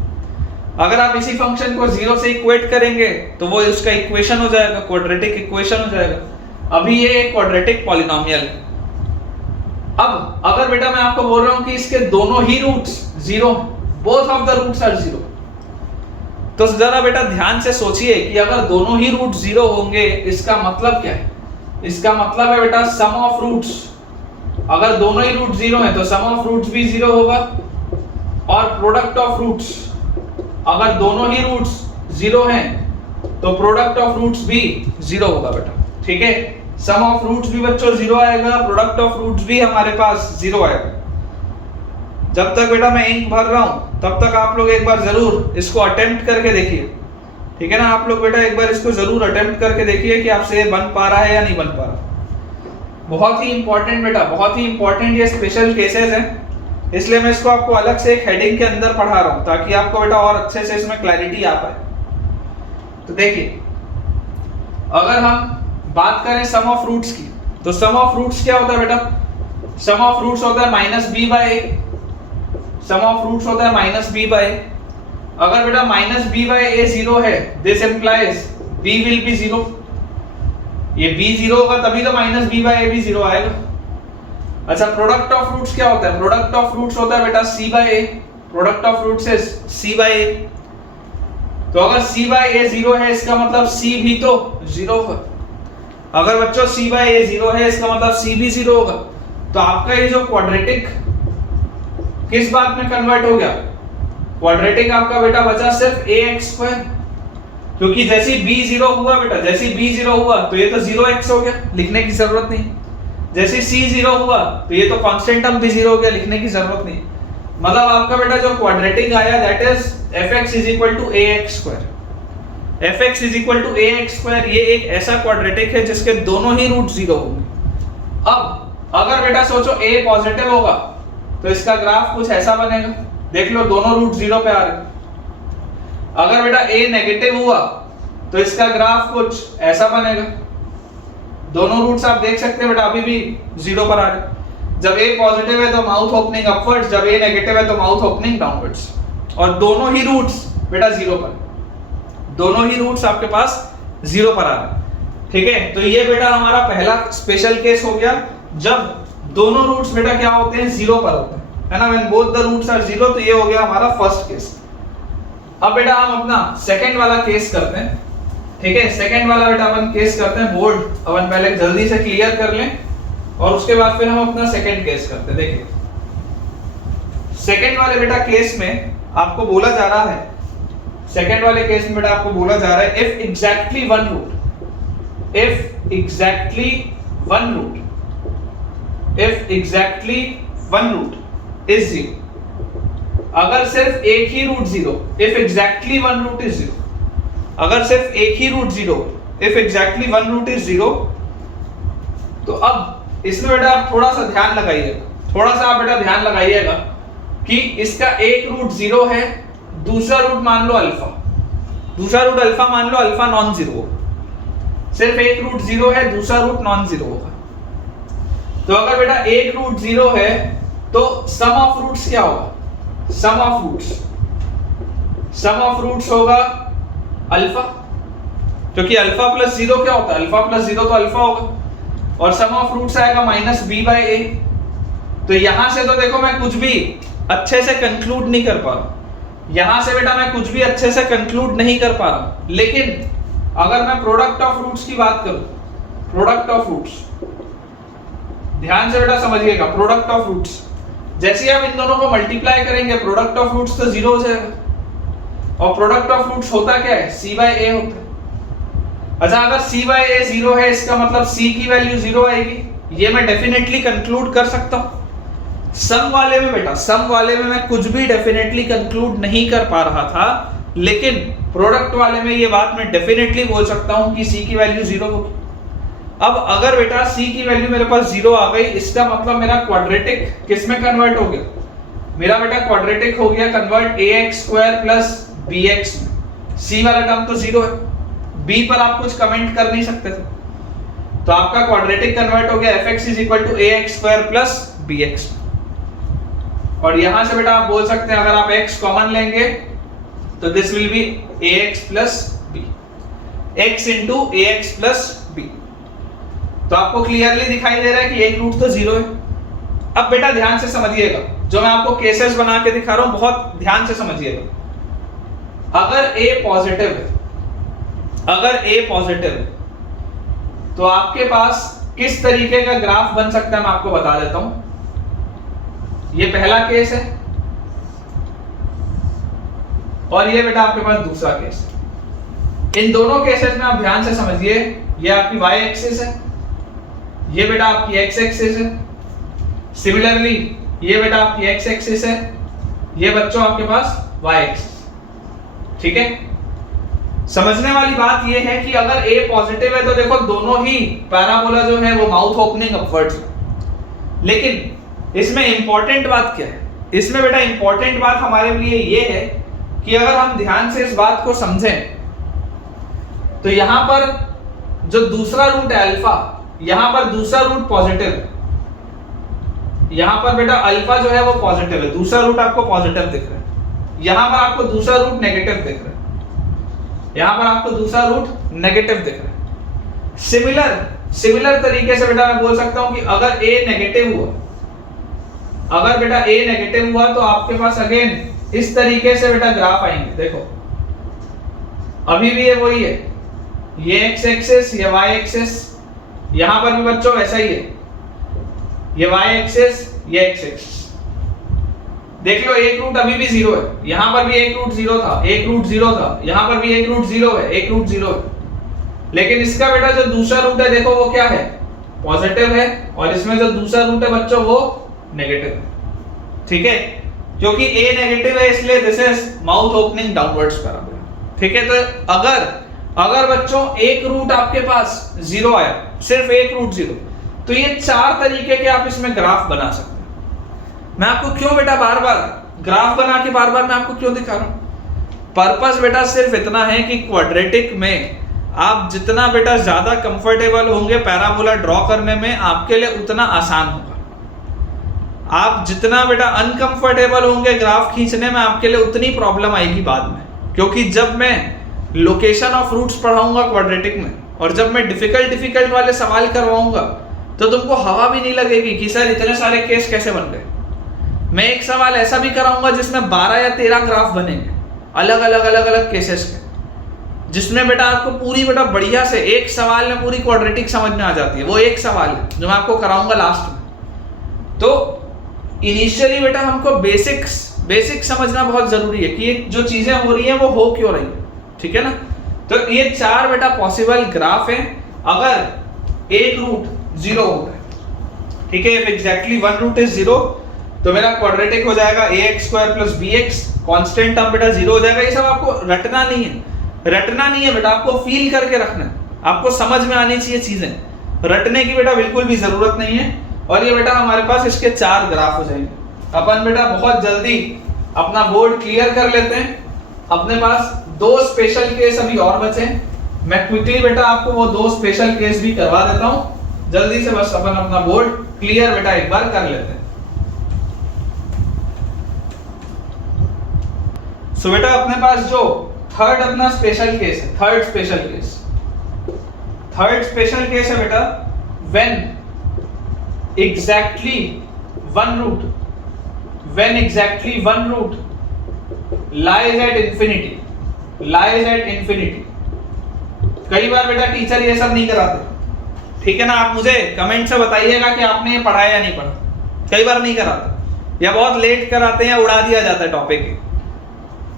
अगर आप इसी फंक्शन को 0 से इक्वेट करेंगे तो वो उसका इक्वेशन हो जाएगा, क्वाड्रेटिक इक्वेशन हो जाएगा। अभी ये एक क्वाड्रेटिक पॉलिनोमियल है। अब अगर बेटा मैं आपको बोल रहा हूं कि इसके दोनों ही roots 0, both of the roots are 0, तो जरा बेटा ध्यान से सोचिए कि अगर दोनों ही रूट 0 होंगे इसका मतलब क्या है? इसका मतलब है बेटा सम ऑफ रूट्स, अगर दोनों ही रूट 0 है तो सम ऑफ रूट्स भी 0 होगा, और प्रोडक्ट ऑफ रूट्स, अगर दोनों ही रूट्स 0 हैं तो प्रोडक्ट ऑफ रूट्स भी 0 होगा बेटा। ठीक है, सम ऑफ रूट्स भी बच्चों 0 आएगा, प्रोडक्ट ऑफ रूट्स भी हमारे पास 0 आएगा। जब तक बेटा मैं इंक भर रहा हूं तब तक आप लोग एक बार जरूर इसको अटेम्प्ट करके देखिए। ठीक है ना, आप लोग बेटा एक बार इसको जरूर अटेम्प्ट करके देखिए कि आपसे ये बन पा रहा है या नहीं बन पा रहा। बहुत ही इंपॉर्टेंट बेटा, बहुत ही इंपॉर्टेंट ये स्पेशल केसेस हैं, इसलिए मैं इसको आपको अलग से एक हेडिंग के अंदर पढ़ा रहा हूं ताकि आपको बेटा और अच्छे से इसमें क्लैरिटी आ पाए। तो देखिए, अगर हम बात करें सम ऑफ रूट्स की, तो सम ऑफ रूट्स क्या होता है बेटा? सम ऑफ रूट्स होता है -b/a, सम ऑफ रूट्स होता है -b/a। अगर बेटा -b/a 0 है, this implies b will be 0। ये b 0 होगा तभी तो -b/a भी 0 आएगा। अच्छा, प्रोडक्ट ऑफ रूट्स क्या होता है? प्रोडक्ट ऑफ रूट्स होता है बेटा c/a, product of roots is c/a। तो अगर c/a 0 है इसका मतलब c भी तो 0 है। अगर बच्चों c/a 0 है इसका मतलब c भी 0 होगा। तो आपका ये जो क्वाड्रेटिक किस बात में कन्वर्ट हो गया? क्वाड्रेटिक आपका बेटा बचा सिर्फ ax², क्योंकि जैसे b 0 हुआ बेटा, जैसे b 0 हुआ तो ये तो 0x हो गया, लिखने की जरूरत नहीं। जैसे c 0 हुआ तो ये तो कांस्टेंट टर्म भी 0 हो गया, लिखने की जरूरत नहीं। मतलब आपका बेटा जो क्वाड्रेटिक आया that is fx is equal to ax²। fx is equal to ax², ये एक ऐसा क्वाड्रेटिक है जिसके दोनों ही रूट 0 होंगे। अब अगर बेटा सोचो a पॉजिटिव होगा तो इसका ग्राफ कुछ ऐसा बनेगा, देख लो दोनों रूट 0 पे आ रहे। अगर बेटा a नेगेटिव हुआ तो इसका ग्राफ कुछ ऐसा बनेगा, दोनों रूट्स आप देख सकते हैं बेटा अभी भी 0 पर आ रहे। जब a पॉजिटिव है तो माउथ ओपनिंग अपवर्ड्स, जब a नेगेटिव है तो माउथ ओपनिंग डाउनवर्ड्स, और दोनों ही रूट्स बेटा 0 पर, दोनों ही रूट्स आपके पास 0 पर आ रहे। ठीक है, तो ये बेटा हमारा पहला स्पेशल केस हो गया, जब दोनों रूट्स बेटा क्या होते हैं? 0 पर होते हैं, है ना। When both the roots are 0, तो ये हो गया हमारा फर्स्ट केस। अब बेटा हम अपना सेकंड वाला केस करते हैं। ठीक है, सेकंड वाला बेटा अपन केस करते हैं। बोर्ड अपन पहले जल्दी से क्लियर कर लें और उसके बाद फिर हम अपना सेकंड केस करते हैं। देखिए, सेकंड वाले बेटा केस में आपको बोला जा रहा है, सेकंड वाले केस में बेटा आपको बोला जा रहा है if exactly one root is 0, अगर सिर्फ एक ही root 0, if exactly one root is 0, अगर सिर्फ एक ही root 0, if exactly one root is 0, तो अब इसमें बेटा आप थोड़ा सा ध्यान लगाइएगा, थोड़ा सा आप बेटा ध्यान लगाइएगा। कि इसका एक रूट 0 है, दूसरा रूट मान लो अल्फा, दूसरा रूट अल्फा मान लो, अल्फा नॉन जीरो होगा, सिर्फ एक रूट 0 है, दूसरा रूट नॉन जीरो होगा। तो अगर बेटा एक रूट 0 है तो सम ऑफ रूट्स क्या होगा? सम ऑफ रूट्स होगा अल्फा, क्योंकि अल्फा प्लस 0 क्या होता है? अल्फा प्लस 0 तो अल्फा होगा, और सम ऑफ रूट्स आएगा माइनस बी बाई ए। तो यहां से तो देखो मैं कुछ भी अच्छे से कंक्लूड नहीं कर पा रहा, यहां से बेटा मैं कुछ भी अच्छे से कंक्लूड नहीं कर पा रहा। लेकिन अगर मैं प्रोडक्ट ऑफ रूट्स की बात करूं, प्रोडक्ट ऑफ रूट्स, ध्यान से बेटा समझिएगा, प्रोडक्ट ऑफ रूट्स, जैसे ही आप इन दोनों को मल्टीप्लाई करेंगे प्रोडक्ट ऑफ रूट्स तो 0 हो जाएगा। और प्रोडक्ट ऑफ रूट्स होता क्या है? c बाय a होता है। अच्छा, अगर c बाय a 0 है, इसका मतलब c की वैल्यू 0 आएगी, ये मैं डेफिनेटली कंक्लूड कर सकता हूं। सम वाले में बेटा, सम वाले में मैं कुछ भी डेफिनेटली कंक्लूड नहीं कर पा रहा था, लेकिन प्रोडक्ट वाले में ये बात मैं डेफिनेटली बोल सकता हूं कि c की वैल्यू 0 होगी। अब अगर बेटा c की वैल्यू मेरे पास 0 आ गई, इसका मतलब मेरा क्वाड्रेटिक किस में कन्वर्ट हो गया? मेरा बेटा क्वाड्रेटिक हो गया convert ax square plus bx में। c वाला टर्म तो 0 है, b पर आप कुछ कमेंट कर नहीं सकते थे, तो आपका क्वाड्रेटिक कन्वर्ट हो गया fx is equal to ax square plus bx। और यहां से बेटा आप बोल सकते हैं, अगर आप x कॉमन लेंगे तो this will B ax plus b, x into ax plus b। तो आपको क्लियरली दिखाई दे रहा है कि एक रूट तो 0 है। अब बेटा ध्यान से समझिएगा, जो मैं आपको केसेस बना के दिखा रहा हूं, बहुत ध्यान से समझिएगा। अगर a पॉजिटिव है, अगर a पॉजिटिव है तो आपके पास किस तरीके का ग्राफ बन सकता है मैं आपको बता देता हूं। ये पहला केस है और ये बेटा आपके पास दूसरा केस है। इन दोनों केसेस में आप ध्यान से समझिए, ये आपकी y एक्सिस है, ये बेटा आपकी x एक्सिस है, सिमिलरली ये बेटा आपकी x एक्सिस है, ये बच्चों आपके पास y एक्सिस। ठीक है, समझने वाली बात ये है कि अगर a पॉजिटिव है तो देखो दोनों ही पैराबोला जो है वो माउथ ओपनिंग अपवर्ड्स है। लेकिन इसमें इंपॉर्टेंट बात क्या है? इसमें बेटा इंपॉर्टेंट बात हमारे लिए ये है कि अगर हम ध्यान से इस बात को समझें तो यहां पर जो दूसरा रूट है अल्फा, यहां पर दूसरा रूट पॉजिटिव है, यहां पर बेटा अल्फा जो है वो पॉजिटिव है, दूसरा रूट आपको पॉजिटिव दिख रहा है, यहां पर आपको दूसरा रूट नेगेटिव दिख रहा है, यहां पर आपको दूसरा रूट नेगेटिव दिख रहा है। सिमिलर तरीके से बेटा मैं बोल सकता हूं कि अगर a नेगेटिव हुआ, अगर बेटा a नेगेटिव हुआ तो आपके पास अगेन इस तरीके से बेटा ग्राफ आएंगे। देखो अभी भी ये वही है, ये x एक्सिस, ये y एक्सिस, यहां पर भी बच्चों वैसा ही है, ये y एक्सिस, ये x एक्सिस। देख लो एक रूट अभी भी 0 है, यहां पर भी एक रूट 0 था, एक रूट 0 था, यहां पर भी एक रूट 0 है, एक रूट 0 है। लेकिन इसका बेटा जो दूसरा रूट है देखो वो क्या है? पॉजिटिव है, और इसमें जो दूसरा रूट है बच्चों वो नेगेटिव है। ठीक है, क्योंकि a नेगेटिव है इसलिए this is mouth opening downwards parabola. ठीक है, तो अगर बच्चों एक रूट आपके पास 0 आया, सिर्फ एक रूट 0, तो ये 4 तरीके के आप इसमें ग्राफ बना सकते हैं। मैं आपको क्यों बेटा बार बार ग्राफ बना के बार बार मैं आपको क्यों दिखा रहा हूं? पर्पस बेटा सिर्फ इतना है कि क्वाड्रेटिक में आप जितना बेटा ज्यादा कंफर्टेबल होंगे पैराबोला ड्रॉ करने में, आपके लिए उतना आसान होगा। आप जितना बेटा अनकंफर्टेबल होंगे ग्राफ खींचने में, आपके लिए उतनी प्रॉब्लम आएगी बाद में, क्योंकि जब मैं लोकेशन ऑफ रूट्स पढ़ाऊंगा क्वाड्रेटिक में और जब मैं डिफिकल्ट वाले सवाल करवाऊंगा तो तुमको हवा भी नहीं लगेगी कि सर इतने सारे केस कैसे बन गए। मैं एक सवाल ऐसा भी कराऊंगा जिसमें 12 या 13 ग्राफ बनेंगे अलग अलग केसेस के, जिसमें बेटा आपको पूरी बेटा बढ़िया से एक सवाल में पूरी क्वाड्रेटिक समझ में आ जाती है। वो एक सवाल है जो मैं आपको कराऊंगा लास्ट में। तो इनिशियली बेटा हमको बेसिक समझना बहुत जरूरी है कि ये जो चीजें हो रही हैं वो हो क्यों रही है। ठीक है ना, तो ये 4 बेटा पॉसिबल ग्राफ हैं अगर एक रूट 0 होगा। ठीक है, if exactly one root is 0 तो मेरा क्वाड्रेटिक हो जाएगा ax square plus bx, constant term बेटा 0 हो जाएगा। ये सब आपको रटना नहीं है बेटा, आपको फील करके रखना है, आपको समझ में आनी चाहिए चीजें। रटने की बेटा बिल्कुल भी जरूरत नहीं है। और ये बेटा हमारे पास इसके 4 ग्राफ हो जाएंगे। अपन बेटा बहुत जल्दी अपना बोर्ड क्लियर कर लेते हैं। अपने पास 2 स्पेशल केस अभी और बचे हैं। मैं क्विकली बेटा आपको वो 2 स्पेशल केस भी करवा देता हूं। जल्दी से बस अपन अपना बोर्ड क्लियर बेटा एक बार कर लेते हैं। सो बेटा अपने पास जो थर्ड अपना स्पेशल केस है, थर्ड स्पेशल केस है बेटा, when exactly one root lies at infinity। कई बार बेटा टीचर ये सब नहीं कराते, ठीक है ना। आप मुझे कमेंट से बताइएगा कि आपने ये पढ़ा या नहीं पढ़ा। कई बार नहीं कराते या बहुत लेट कराते हैं या उड़ा दिया जाता है टॉपिक।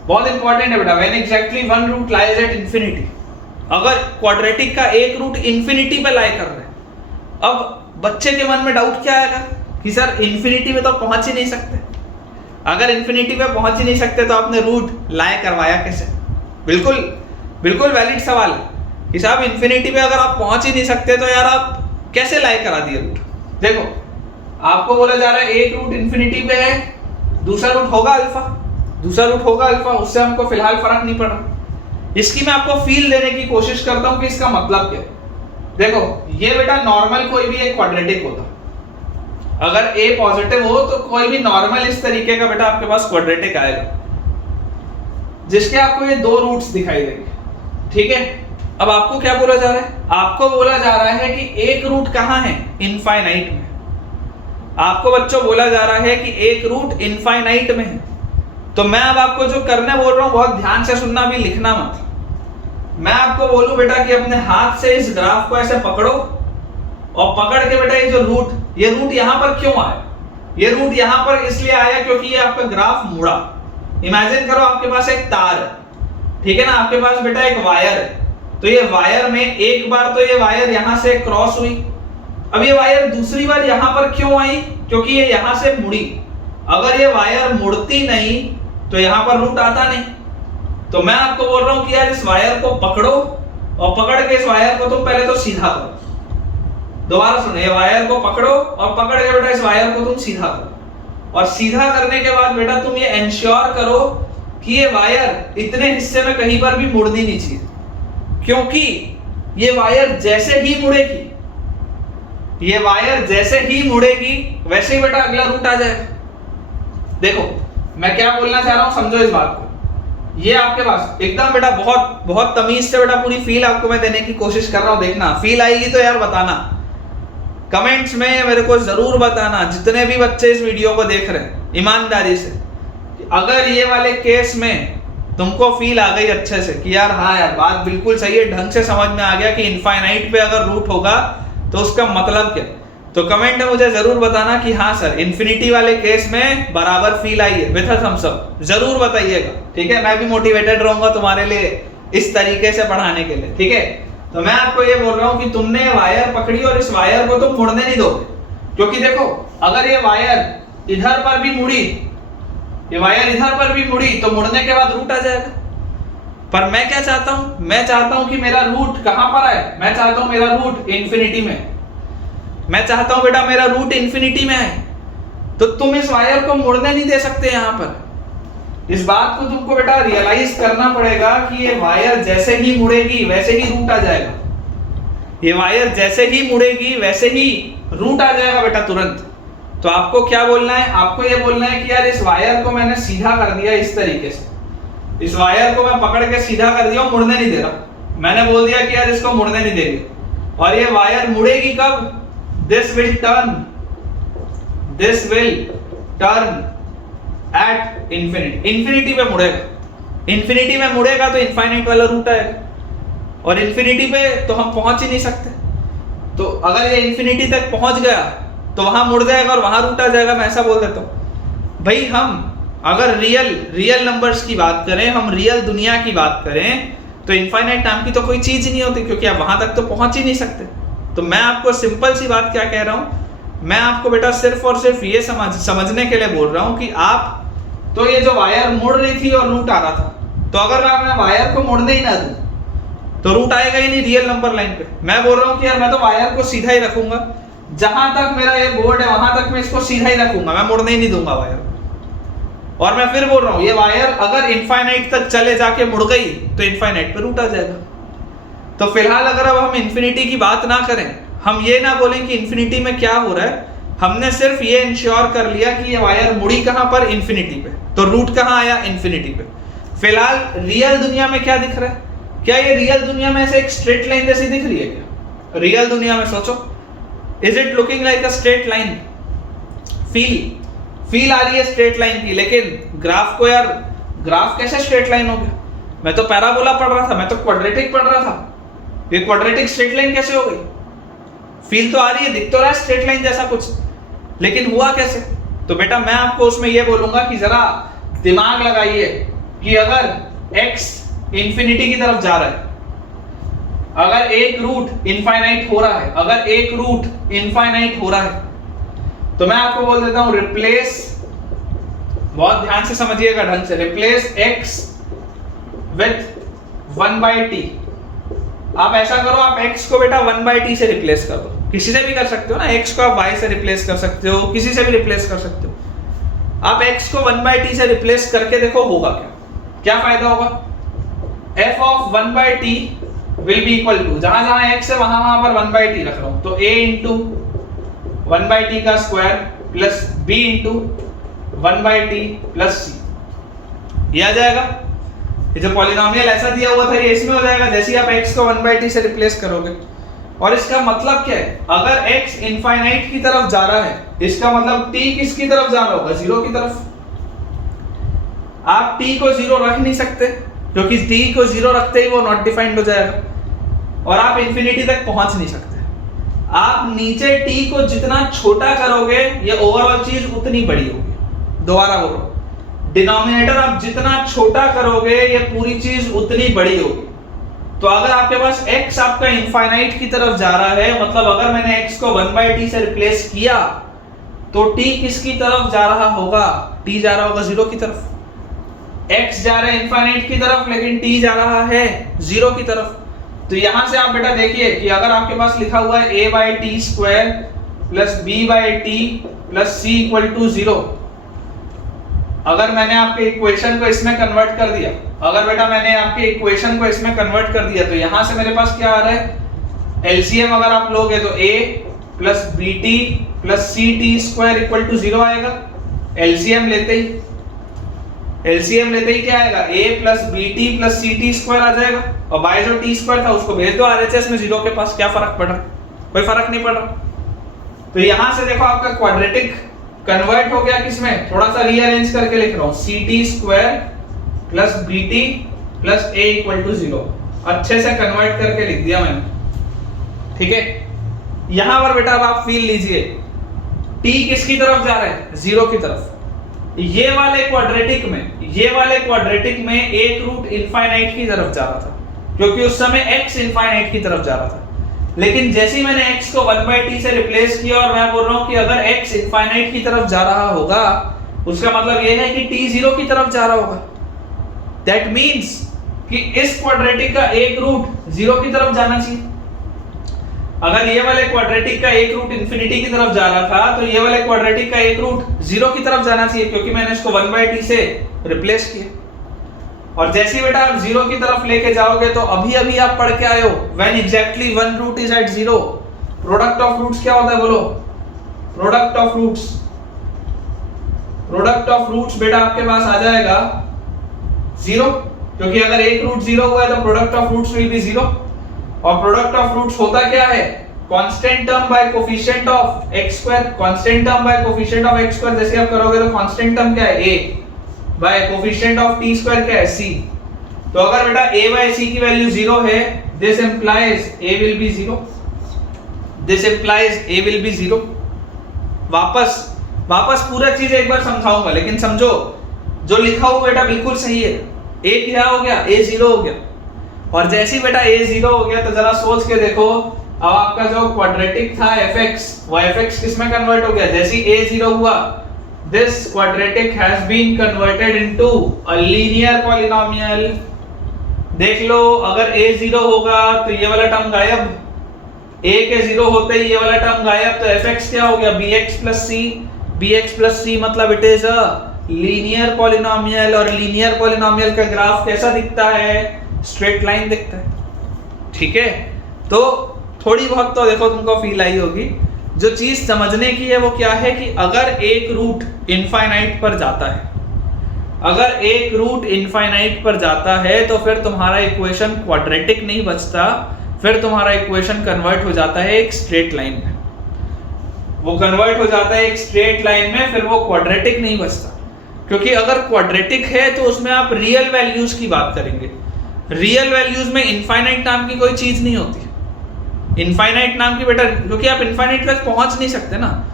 बहुत इंपॉर्टेंट है बेटा, when exactly one root lies at infinity. अगर क्वाड्रेटिक का एक रूट इंफिनिटी पे लाई कर रहे हैं, अब बच्चे के मन में डाउट क्या आएगा कि सर इंफिनिटी में तो पहुंच ही नहीं सकते। अगर इंफिनिटी पे पहुंच ही नहीं सकते तो आपने रूट लाई करवाया कैसे? बिल्कुल वैलिड सवाल है कि साहब इंफिनिटी पे अगर आप पहुंच ही नहीं सकते तो यार आप कैसे लाई करा दिए रूट? देखो आपको बोला जा रहा है एक रूट इंफिनिटी पे है, दूसरा रूट होगा अल्फा, उससे हमको फिलहाल फर्क नहीं पड़ रहा। इसकी मैं आपको फील देने की कोशिश करता हूं कि इसका मतलब क्या है। देखो ये बेटा नॉर्मल कोई भी एक क्वाड्रेटिक होता, अगर a पॉजिटिव हो तो कोई भी नॉर्मल इस तरीके का बेटा आपके पास क्वाड्रेटिक आएगा जिसके आपको ये 2 रूट्स दिखाई देंगे, ठीक है। अब आपको क्या बोला जा रहा है? आपको बोला जा रहा है कि एक रूट कहां है? इनफाइनाइट में। आपको बच्चों बोला जा रहा है कि एक रूट इनफाइनाइट में है। तो मैं अब आपको जो करने बोल रहा हूं बहुत ध्यान से सुनना, भी लिखना मत। मैं आपको बोलूं बेटा कि अपने हाथ से इस ग्राफ को ऐसे पकड़ो और पकड़ के बेटा ये रूट यहां पर क्यों आया? ये रूट यहां पर इसलिए आया क्योंकि ये आपका ग्राफ मुड़ा। इमेजिन करो आपके पास एक तार है, ठीक है ना, आपके पास बेटा एक वायर है। तो ये वायर में एक बार तो ये वायर यहां से क्रॉस हुई, अब ये वायर दूसरी बार यहां पर क्यों आई? क्योंकि ये यहां से मुड़ी। अगर ये वायर मुड़ती नहीं तो यहां पर रूट आता नहीं। तो मैं आपको बोल रहा हूं कि यार इस वायर को पकड़ो और पकड़ के इस वायर को तुम पहले तो सीधा करो। दोबारा सुनो, ये वायर को पकड़ो और पकड़ के बेटा इस वायर को तुम सीधा करो। और सीधा करने के बाद बेटा तुम ये एंश्योर करो कि ये वायर इतने हिस्से में कहीं पर भी मुड़नी नहीं चाहिए, क्योंकि ये वायर जैसे ही मुड़ेगी वैसे ही बेटा अगला रूट आ जाएगा। देखो मैं क्या बोलना चाह रहा हूं, समझो इस बात को। ये आपके पास एकदम बेटा बहुत तमीज से बेटा पूरी फील आपको मैं देने की कोशिश कर रहा हूं। देखना फील आएगी तो यार बताना, कमेंट्स में मेरे को जरूर बताना। जितने भी बच्चे इस वीडियो को देख रहे हैं ईमानदारी से, अगर ये वाले केस में तुमको फील आ गई अच्छे से कि यार हाँ यार बात बिल्कुल सही है, ढंग से समझ में आ गया कि इनफाइनाइट पे अगर रूट होगा तो उसका मतलब क्या, तो कमेंट में मुझे जरूर बताना कि हाँ सर इन्फिनिटी वाले केस में बराबर फील आई है विद थम्स अप, जरूर बताइएगा, ठीक है। मैं भी मोटिवेटेड रहूंगा तुम्हारे लिए इस तरीके से पढ़ाने के लिए, ठीक है। तो मैं आपको ये बोल रहा हूँ कि तुमने वायर पकड़ी और इस वायर को तुम मुड़ने नहीं दोगे, क्योंकि देखो अगर ये वायर इधर पर भी मुड़ी, तो मुड़ने के बाद रूट आ जाएगा। पर मैं क्या चाहता हूं, मैं चाहता हूं कि मेरा रूट कहां पर आए? मैं चाहता हूं मेरा रूट इन्फिनिटी में, मैं चाहता हूं बेटा मेरा रूट इन्फिनिटी में है। तो तुम इस वायर को मुड़ने नहीं दे सकते। यहां पर इस बात को तुमको बेटा रियलाइज करना पड़ेगा कि ये वायर जैसे ही मुड़ेगी वैसे ही रूट आ जाएगा। ये वायर जैसे ही मुड़ेगी वैसे ही रूट आ जाएगा बेटा तुरंत। तो आपको क्या बोलना है? आपको ये बोलना है कि यार इस वायर को मैंने सीधा कर दिया इस तरीके से, इस वायर को मैं पकड़ के सीधा कर दिया, मुड़ने नहीं दे रहा। मैंने बोल दिया कि यार इसको मुड़ने नहीं देंगे, और ये वायर मुड़ेगी कब? This will turn at infinity, infinity पे मुड़ेगा। इंफिनिटी में मुड़ेगा तो इनफाइनाइट वाला रूट आएगा, और इंफिनिटी पे तो हम पहुंच ही नहीं सकते। तो अगर ये इंफिनिटी तक पहुंच गया तो वहां मुड़ जाएगा और वहां रूट आ जाएगा। मैं ऐसा बोल देता हूं भाई। हम अगर रियल नंबर्स की बात करें, हम रियल दुनिया की बात करें, तो इनफाइनाइट नाम की तो कोई चीज ही नहीं होती, क्योंकि आप वहां तक तो पहुंच ही नहीं सकते। तो मैं आपको सिंपल सी बात क्या कह रहा हूं, मैं आपको बेटा सिर्फ और सिर्फ ये समझने के लिए बोल रहा हूं कि आप तो ये जो वायर मुड़ रही थी और रूट आ रहा था, तो अगर मैं वायर को मुड़ने ही ना दूं तो रूट आएगा ही नहीं रियल नंबर लाइन पे। मैं बोल रहा हूं कि यार मैं तो वायर को सीधा ही रखूंगा, जहां तक मेरा ये बोर्ड है वहां तक मैं इसको सीधा ही रखूंगा, मैं मुड़ने ही नहीं दूंगा वायर। और मैं फिर बोल रहा हूं ये वायर अगर इनफाइनाइट तक चले जाके मुड़ गई तो इनफाइनाइट पे रूट आ जाएगा। तो फिलहाल अगर अब हम इन्फिनिटी की बात ना करें, हम ये ना बोलें कि इन्फिनिटी में क्या हो रहा है, हमने सिर्फ ये इंश्योर कर लिया कि ये वायर मुड़ी कहां पर, इन्फिनिटी पे, तो रूट कहां आया, इन्फिनिटी पे। फिलहाल रियल दुनिया में क्या दिख रहा है, क्या ये रियल दुनिया में ऐसे एक स्ट्रेट लाइन जैसी दिख रही है क्या? रियल दुनिया में सोचो, is it looking like a straight line? Feel आ रही है स्ट्रेट लाइन की, लेकिन ग्राफ को यार, ग्राफ कैसे स्ट्रेट लाइन हो गया? मैं तो पैराबोला पढ़ रहा था, मैं तो क्वाड्रेटिक पढ़ रहा था, ये क्वाड्रेटिक स्ट्रेट लाइन कैसे हो गई? फील तो आ रही है, दिख तो रहा है स्ट्रेट लाइन जैसा कुछ, लेकिन हुआ कैसे? तो बेटा मैं आपको उसमें ये बोलूंगा कि जरा दिमाग लगाइए कि अगर x इंफिनिटी की तरफ जा रहा है, अगर एक रूट इनफाइनाइट हो रहा है, अगर एक रूट इनफाइनाइट हो रहा है, तो मैं आपको बोल देता हूं रिप्लेस, बहुत ध्यान से समझिएगा ढंग से, रिप्लेस x विथ 1/t। आप ऐसा करो, आप x को बेटा 1/t से रिप्लेस कर दो, किसी से भी कर सकते हो ना, x को आप y से रिप्लेस कर सकते हो, किसी से भी रिप्लेस कर सकते हो। आप x को 1/t से रिप्लेस करके देखो होगा क्या, क्या फायदा होगा? f of 1/t will be equal to, जहां जहां x है वहां पर 1/t रख रहा हूं, तो a into 1/t का square plus b into 1/t plus c, ये आ जाएगा। ये जो पॉलिनोमियल ऐसा दिया हुआ था ये इसमें हो जाएगा जैसे ही आप x को 1/t से रिप्लेस करोगे। और इसका मतलब क्या है, अगर x इनफाइनाइट की तरफ जा रहा है, इसका मतलब t किसकी तरफ जा रहा होगा, 0 की तरफ। आप t को 0 रख नहीं सकते, क्योंकि t को 0 रखते ही वो नॉट डिफाइंड हो जाएगा, और आप इंफिनिटी तक पहुंच नहीं सकते। आप नीचे t को जितना छोटा करोगे ये ओवरऑल चीज उतनी बड़ी होगी। दोबारा बोलो, डिनोमिनेटर आप जितना छोटा करोगे ये पूरी चीज उतनी बड़ी होगी। तो अगर आपके पास x आपका इनफाइनाइट की तरफ जा रहा है, मतलब अगर मैंने x को 1/t से रिप्लेस किया तो t किसकी तरफ जा रहा होगा, t जा रहा होगा 0 की तरफ। x जा रहा है इनफाइनाइट की तरफ, लेकिन t जा रहा है 0 की तरफ। तो यहां से आप बेटा देखिए कि अगर आपके पास लिखा हुआ है a/t square plus b/t plus c equal to 0, अगर मैंने आपके इक्वेशन को इसमें कन्वर्ट कर दिया, अगर बेटा मैंने आपके इक्वेशन को इसमें कन्वर्ट कर दिया, तो यहां से मेरे पास क्या आ रहा है, एलसीएम अगर आप लोगे तो a plus bt plus ct square equal to 0 आएगा। एलसीएम लेते ही क्या आएगा, a plus bt plus ct square आ जाएगा, और बाय जो t स्क्वायर था उसको भेज दो RHS में 0 के पास, क्या फर्क पड़ रहा, कोई फर्क नहीं पड़ रहा। तो यहां से देखो आपका क्वाड्रेटिक कन्वर्ट हो गया किसमें, थोड़ा सा रीअरेंज करके लिख रहा हूं, ct square plus bt plus a equal to 0, अच्छे से कन्वर्ट करके लिख दिया मैंने, ठीक है। यहां पर बेटा अब आप फील लीजिए, t किसकी तरफ जा रहा है, 0 की तरफ। ये वाले क्वाड्रेटिक में एक रूट इनफाइनाइट की तरफ जा रहा था, क्योंकि उस समय x इनफाइनाइट की तरफ जा रहा था। लेकिन जैसे ही मैंने x को 1/t से रिप्लेस किया, और मैं बोल रहा हूं कि अगर x इनफाइनाइट की तरफ जा रहा होगा, उसका मतलब ये है कि t 0 की तरफ जा रहा होगा। दैट मींस कि इस क्वाड्रेटिक का एक रूट 0 की तरफ जाना चाहिए। अगर ये वाले क्वाड्रेटिक का एक रूट इंफिनिटी की तरफ जा रहा था, तो ये वाले क्वाड्रेटिक का एक रूट 0 की तरफ जाना चाहिए, क्योंकि मैंने इसको 1/t से रिप्लेस किया। और जैसे ही बेटा आप 0 की तरफ लेके जाओगे, तो अभी आप पढ़ के आए हो, when exactly one root is at 0, product of roots क्या होता है, बोलो, प्रोडक्ट ऑफ रूट्स बेटा आपके पास आ जाएगा 0, क्योंकि अगर एक रूट 0 हुआ है तो product of roots will be 0। और प्रोडक्ट ऑफ रूट्स होता क्या है, constant term by coefficient of x square, constant term by coefficient of x square जैसे आप करोगे तो कांस्टेंट टर्म क्या है, a by coefficient of t square क्या है, c। तो अगर बेटा a बाय c की वैल्यू 0 है, this implies a will be 0, this implies a will be 0। वापस पूरा चीज एक बार समझाऊंगा, लेकिन समझो जो लिखा हुआ बेटा बिल्कुल सही है। a क्या हो गया, a 0 हो गया, और जैसे ही बेटा a 0 हो गया तो जरा सोच के देखो, अब आपका जो क्वाड्रेटिक था fx, वो fx किस में कन्वर्ट हो गया, जैसे ही a 0 हुआ, this quadratic has been converted into a linear polynomial। देख लो, अगर a 0 होगा तो ये वाला टर्म गायब, a के 0 होते ही ये वाला टर्म गायब, तो fx क्या हो गया, bx plus c। bx plus c मतलब it is a linear polynomial, और लीनियर पॉलिनोमियल का ग्राफ कैसा दिखता है, स्ट्रेट लाइन दिखता है। ठीक है, तो थोड़ी बहुत तो देखो तुमको फील आई होगी। जो चीज समझने की है वो क्या है कि अगर एक रूट इनफाइनाइट पर जाता है, अगर एक रूट इनफाइनाइट पर जाता है तो फिर तुम्हारा इक्वेशन क्वाड्रेटिक नहीं बचता, फिर तुम्हारा इक्वेशन कन्वर्ट हो जाता है एक स्ट्रेट लाइन में। वो कन्वर्ट हो जाता है एक स्ट्रेट लाइन में, फिर वो क्वाड्रेटिक नहीं बचता। क्योंकि अगर क्वाड्रेटिक है तो उसमें आप रियल वैल्यूज की बात करेंगे। रियल वैल्यूज में इनफाइनाइट नाम की कोई चीज नहीं होती। इनफाइनाइट नाम की बेटा, क्योंकि आप इनफाइनाइट तक पहुंच नहीं सकते ना।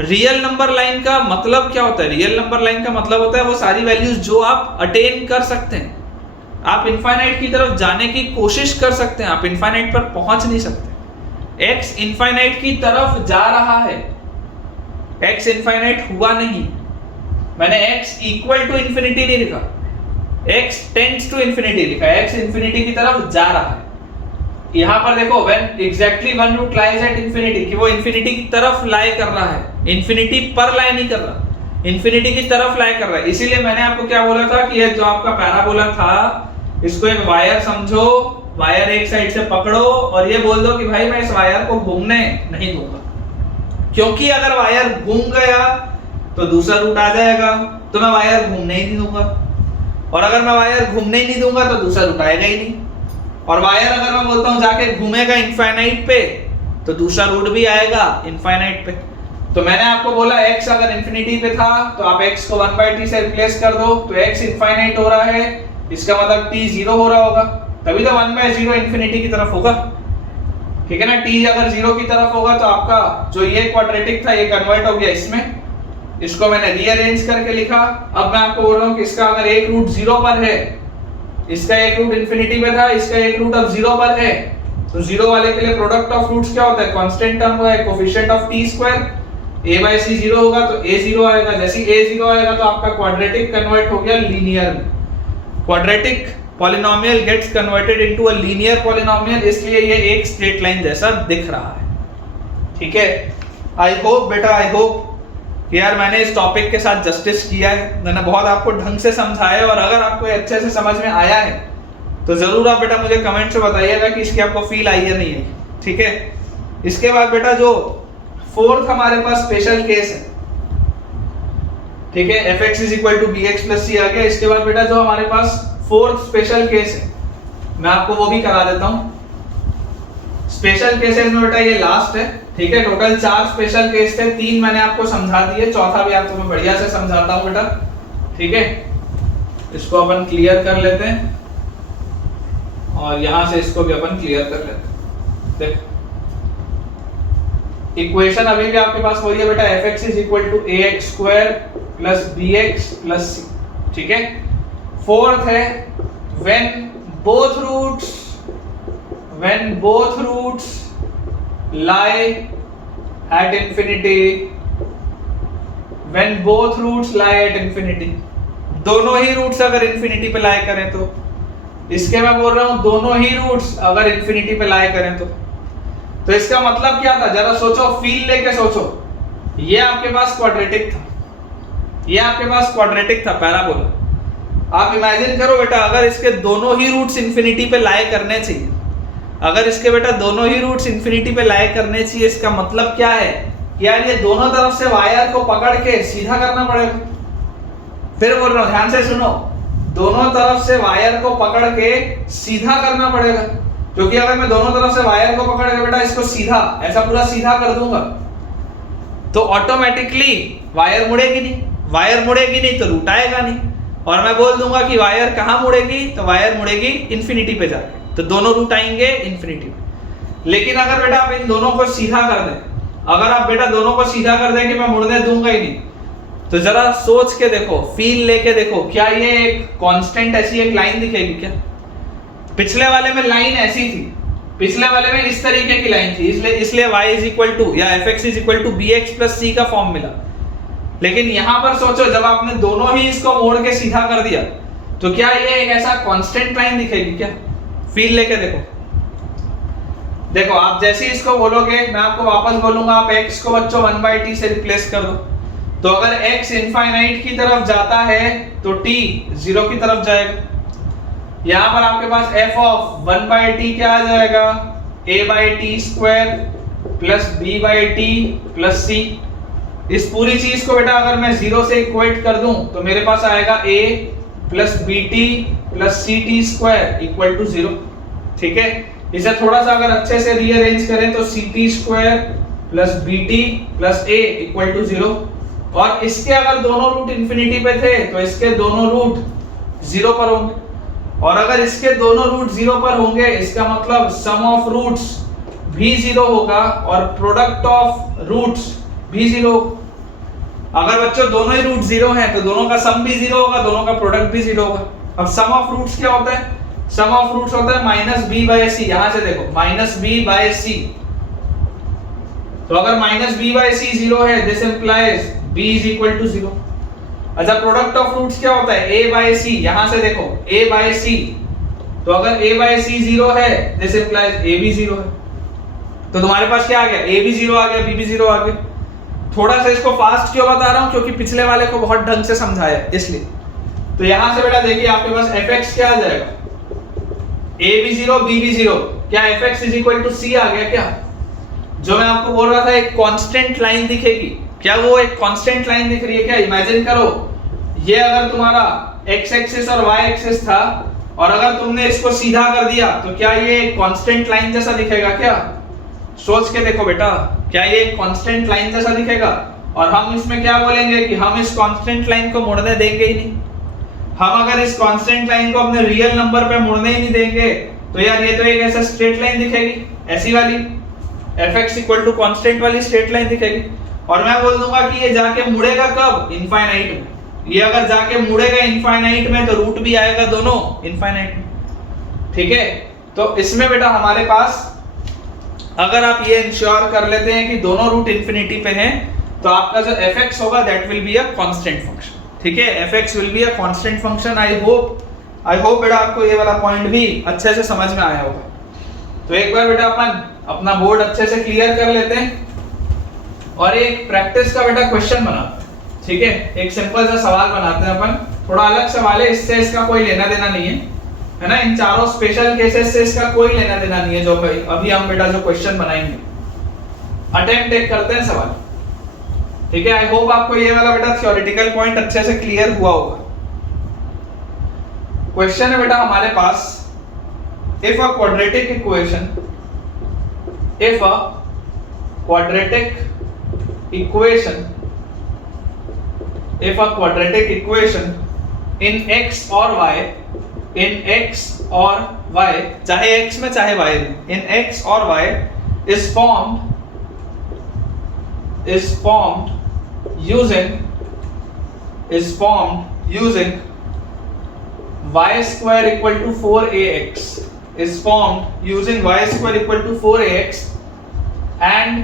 रियल नंबर लाइन का मतलब क्या होता है, रियल नंबर लाइन का मतलब होता है वो सारी वैल्यूज जो आप अटेन कर सकते हैं। आप इनफाइनाइट की तरफ जाने की कोशिश कर सकते हैं, आप इनफाइनाइट पर पहुंच नहीं सकते। एक्स इनफाइनाइट की तरफ जा रहा है, एक्स इनफाइनाइट हुआ नहीं। मैंने x इक्वल टू इंफिनिटी नहीं लिखा, x टेंड्स टू इंफिनिटी लिखा है, x इंफिनिटी की तरफ जा रहा है। यहां पर देखो when exactly one root lies at infinity, कि वो इंफिनिटी की तरफ लाई कर रहा है, इंफिनिटी पर लाई नहीं कर रहा, इंफिनिटी की तरफ लाई कर रहा है। इसीलिए मैंने आपको क्या बोला था कि ये जो आपका पैराबोला था, इसको एक वायर समझो, वायर एक साइड से पकड़ो और ये बोल दो कि भाई मैं इस वायर को घूमने नहीं दूंगा, क्योंकि अगर वायर घूम गया तो दूसरा रूट आ जाएगा, तो मैं वायर घूमने ही नहीं दूंगा। और अगर मैं वायर घूमने ही नहीं दूंगा तो दूसरा रूट आएगा ही नहीं। और वायर अगर मैं बोलता हूं जाके घूमेगा इनफाइनाइट पे, तो दूसरा रूट भी आएगा इनफाइनाइट पे। तो मैंने आपको बोला x अगर इंफिनिटी पे था तो आप x को 1/t से रिप्लेस कर दो, तो x इनफाइनाइट हो रहा है, इसका मतलब t 0 हो रहा होगा, तभी तो 1/0 इंफिनिटी की तरफ होगा। ठीक है ना, t अगर 0 की तरफ होगा तो आपका जो ये क्वाड्रेटिक था ये कन्वर्ट हो गया इसमें, इसको मैंने रीअरेंज करके लिखा। अब मैं आपको बोल रहा हूं कि इसका अगर एक रूट 0 पर है, इसका एक रूट इंफिनिटी पे था, इसका एक रूट अब 0 पर है, तो 0 वाले के लिए प्रोडक्ट ऑफ रूट्स क्या होता है, कांस्टेंट टर्म होता है coefficient of t square. a/c 0 होगा तो a 0 आएगा, जैसे ही a 0 आएगा तो आपका क्वाड्रेटिक कन्वर्ट हो गया लीनियर में। Quadratic polynomial gets converted into a linear polynomial, इसलिए ये एक स्ट्रेट लाइन जैसा दिख रहा है। ठीक है, आई होप बेटा, आई होप कि यार मैंने इस टॉपिक के साथ जस्टिस किया है, मैंने बहुत आपको ढंग से समझाया। और अगर आपको अच्छे से समझ में आया है तो जरूर आप बेटा मुझे कमेंट से बताइएगा कि इसकी आपको फील आई है नहीं है। ठीक है, इसके बाद बेटा जो फोर्थ हमारे पास स्पेशल केस है, ठीक है, fx is equal to bx plus c आ गया। इसके बाद बेटा जो हमारे पास फोर्थ स्पेशल केस है, मैं आपको वो भी करा देता हूं। स्पेशल केसेस में बेटा ये लास्ट है। ठीक है, टोटल 4 स्पेशल केस थे, 3 मैंने आपको समझा दिए, चौथा भी आपको मैं बढ़िया से समझाता हूं बेटा। ठीक है, इसको अपन क्लियर कर लेते हैं और यहां से इसको भी अपन क्लियर कर लेते हैं। देखो इक्वेशन अभी भी आपके पास वही है बेटा, fx is equal to ax square plus bx plus c। ठीक है, फोर्थ है when both roots lie at infinity, when both roots lie at infinity, दोनों ही रूट्स अगर इंफिनिटी पे लाई करें तो, इसके मैं बोल रहा हूं दोनों ही रूट्स अगर इंफिनिटी पे लाई करें तो इसका मतलब क्या था, जरा सोचो, फील लेके सोचो। ये आपके पास क्वाड्रेटिक था, ये आपके पास क्वाड्रेटिक था पैराबोला। आप इमेजिन करो बेटा, अगर इसके दोनों ही रूट्स इंफिनिटी पे लाई करने चाहिए, अगर इसके बेटा दोनों ही रूट्स इंफिनिटी पे लाई करने चाहिए, इसका मतलब क्या है कि यार ये दोनों तरफ से वायर को पकड़ के सीधा करना पड़ेगा। फिर बोल रहा हूं, ध्यान से सुनो, दोनों तरफ से वायर को पकड़ के सीधा करना पड़ेगा, क्योंकि अगर मैं दोनों तरफ से वायर को पकड़ के बेटा इसको सीधा, ऐसा पूरा सीधा कर दूंगा तो ऑटोमेटिकली वायर मुड़ेगी नहीं, वायर मुड़ेगी नहीं तो रूट आएगा नहीं। और मैं बोल दूंगा कि वायर कहां मुड़ेगी, तो वायर मुड़ेगी इंफिनिटी पे जाके, तो दोनों रूट आएंगे इंफिनिटी पे। लेकिन अगर बेटा आप इन दोनों को सीधा कर दें, अगर आप बेटा दोनों को सीधा कर दें कि मैं मुड़ने दूंगा ही नहीं, तो जरा सोच के देखो, फील लेके देखो, क्या ये एक कांस्टेंट ऐसी एक लाइन दिखेगी क्या? पिछले वाले में लाइन ऐसी थी, पिछले वाले में इस तरीके की लाइन थी, इसलिए y इज इक्वल टू या fx is equal to bx plus c का फॉर्म मिला। लेकिन यहां पर सोचो, जब आपने दोनों ही इसको मोड़ के सीधा कर दिया तो क्या ये एक ऐसा कांस्टेंट लाइन दिखेगी क्या? फील लेके देखो। देखो आप जैसे ही इसको बोलोगे मैं आपको वापस बोलूंगा आप x को बच्चों 1/t से रिप्लेस कर दो। तो अगर x इनफाइनाइट की तरफ जाता है तो t 0 की तरफ जाएगा। यहां पर आपके पास f ऑफ 1/t क्या आ जाएगा, a/t² plus b/t plus c। इस पूरी चीज को बेटा अगर मैं 0 से इक्वेट कर दूं तो मेरे पास आएगा a plus bt plus ct² equal to 0। ठीक है, इसे थोड़ा सा अगर अच्छे से रीअरेंज करें तो ct² plus bt plus a equal to 0। और इसके अगर दोनों रूट इंफिनिटी पे थे तो इसके दोनों रूट 0 पर होंगे, और अगर इसके दोनों रूट 0 पर होंगे इसका मतलब सम ऑफ रूट्स भी 0 होगा और प्रोडक्ट ऑफ रूट्स भी 0। अगर बच्चों दोनों ही रूट 0 हैं तो दोनों का सम भी 0 होगा, दोनों का प्रोडक्ट भी 0 होगा। अब सम ऑफ रूट्स क्या होता है, सम ऑफ रूट्स होता है माइनस बी बाय सी। यहां से देखो माइनस बी बाय सी, तो अगर माइनस बी बाय सी 0 है this implies b is equal to 0। अच्छा प्रोडक्ट ऑफ रूट्स क्या होता है, a बाय c। यहां से देखो a बाय c, तो अगर a बाय c 0 है दिस इंप्लाइज a भी 0 है। तो तुम्हारे पास क्या आ गया, a भी 0 आ गया, b भी 0 आ गया। थोड़ा सा इसको फास्ट क्यों बता रहा हूं, क्योंकि पिछले वाले को बहुत ढंग से समझाया इसलिए। तो यहां से बेटा देखिए आपके पास fx क्या आ जाएगा, a भी 0 b भी 0। क्या fx is equal to c आ गया क्या। जो मैं आपको बोल रहा था एक कांस्टेंट लाइन दिखेगी, क्या वो एक कांस्टेंट लाइन दिख रही है क्या। इमेजिन करो ये अगर तुम्हारा x एक्सिस और y एक्सिस था और अगर तुमने इसको सीधा कर दिया तो क्या ये एक कांस्टेंट लाइन जैसा दिखेगा क्या। सोच के देखो बेटा, क्या ये एक कांस्टेंट लाइन जैसा दिखेगा। और हम इसमें क्या बोलेंगे कि हम इस कांस्टेंट लाइन को मुड़ने देंगे ही नहीं। हम अगर इस कांस्टेंट लाइन को अपने रियल नंबर पे मुड़ने ही नहीं देंगे तो यार ये तो एक ऐसा स्ट्रेट लाइन दिखेगी, ऐसी वाली fx इक्वल टू कांस्टेंट वाली स्ट्रेट लाइन दिखेगी। और मैं बोल दूंगा कि ये जाके मुड़ेगा कब, इनफाइनाइट में। ये अगर जाके मुड़ेगा इनफाइनाइट में तो रूट भी आएगा दोनों इनफाइनाइट में। ठीक है, तो इसमें बेटा हमारे पास अगर आप ये इंश्योर कर लेते हैं कि दोनों रूट इंफिनिटी पे हैं तो आपका जो fx होगा that will be a constant function. ठीक है, fx will be a constant function. I hope बेटा आपको ये वाला पॉइंट भी अच्छे से समझ में आया होगा। तो एक बार बेटा अपन अपना बोर्ड अच्छे से क्लियर कर लेते हैं और एक प्रैक्टिस का बेटा क्वेश्चन बनाते हैं। ठीक है, एक सिंपल सा सवाल बनाते हैं अपन, थोड़ा अलग सवाल है, इससे इसका कोई लेना देना नहीं है ना। इन चारों स्पेशल केसेस से इसका कोई लेना देना नहीं है जो अभी हम बेटा जो क्वेश्चन बनाएंगे। अटेम्प्ट एक करते हैं सवाल। ठीक है, आई होप आपको ये वाला बेटा थ्योरेटिकल पॉइंट अच्छे से क्लियर हुआ होगा। क्वेश्चन है बेटा हमारे पास, if a quadratic equation in x or y चाहे x में चाहे y में, in x or y is formed using y square equal to 4ax is formed using y square equal to 4ax and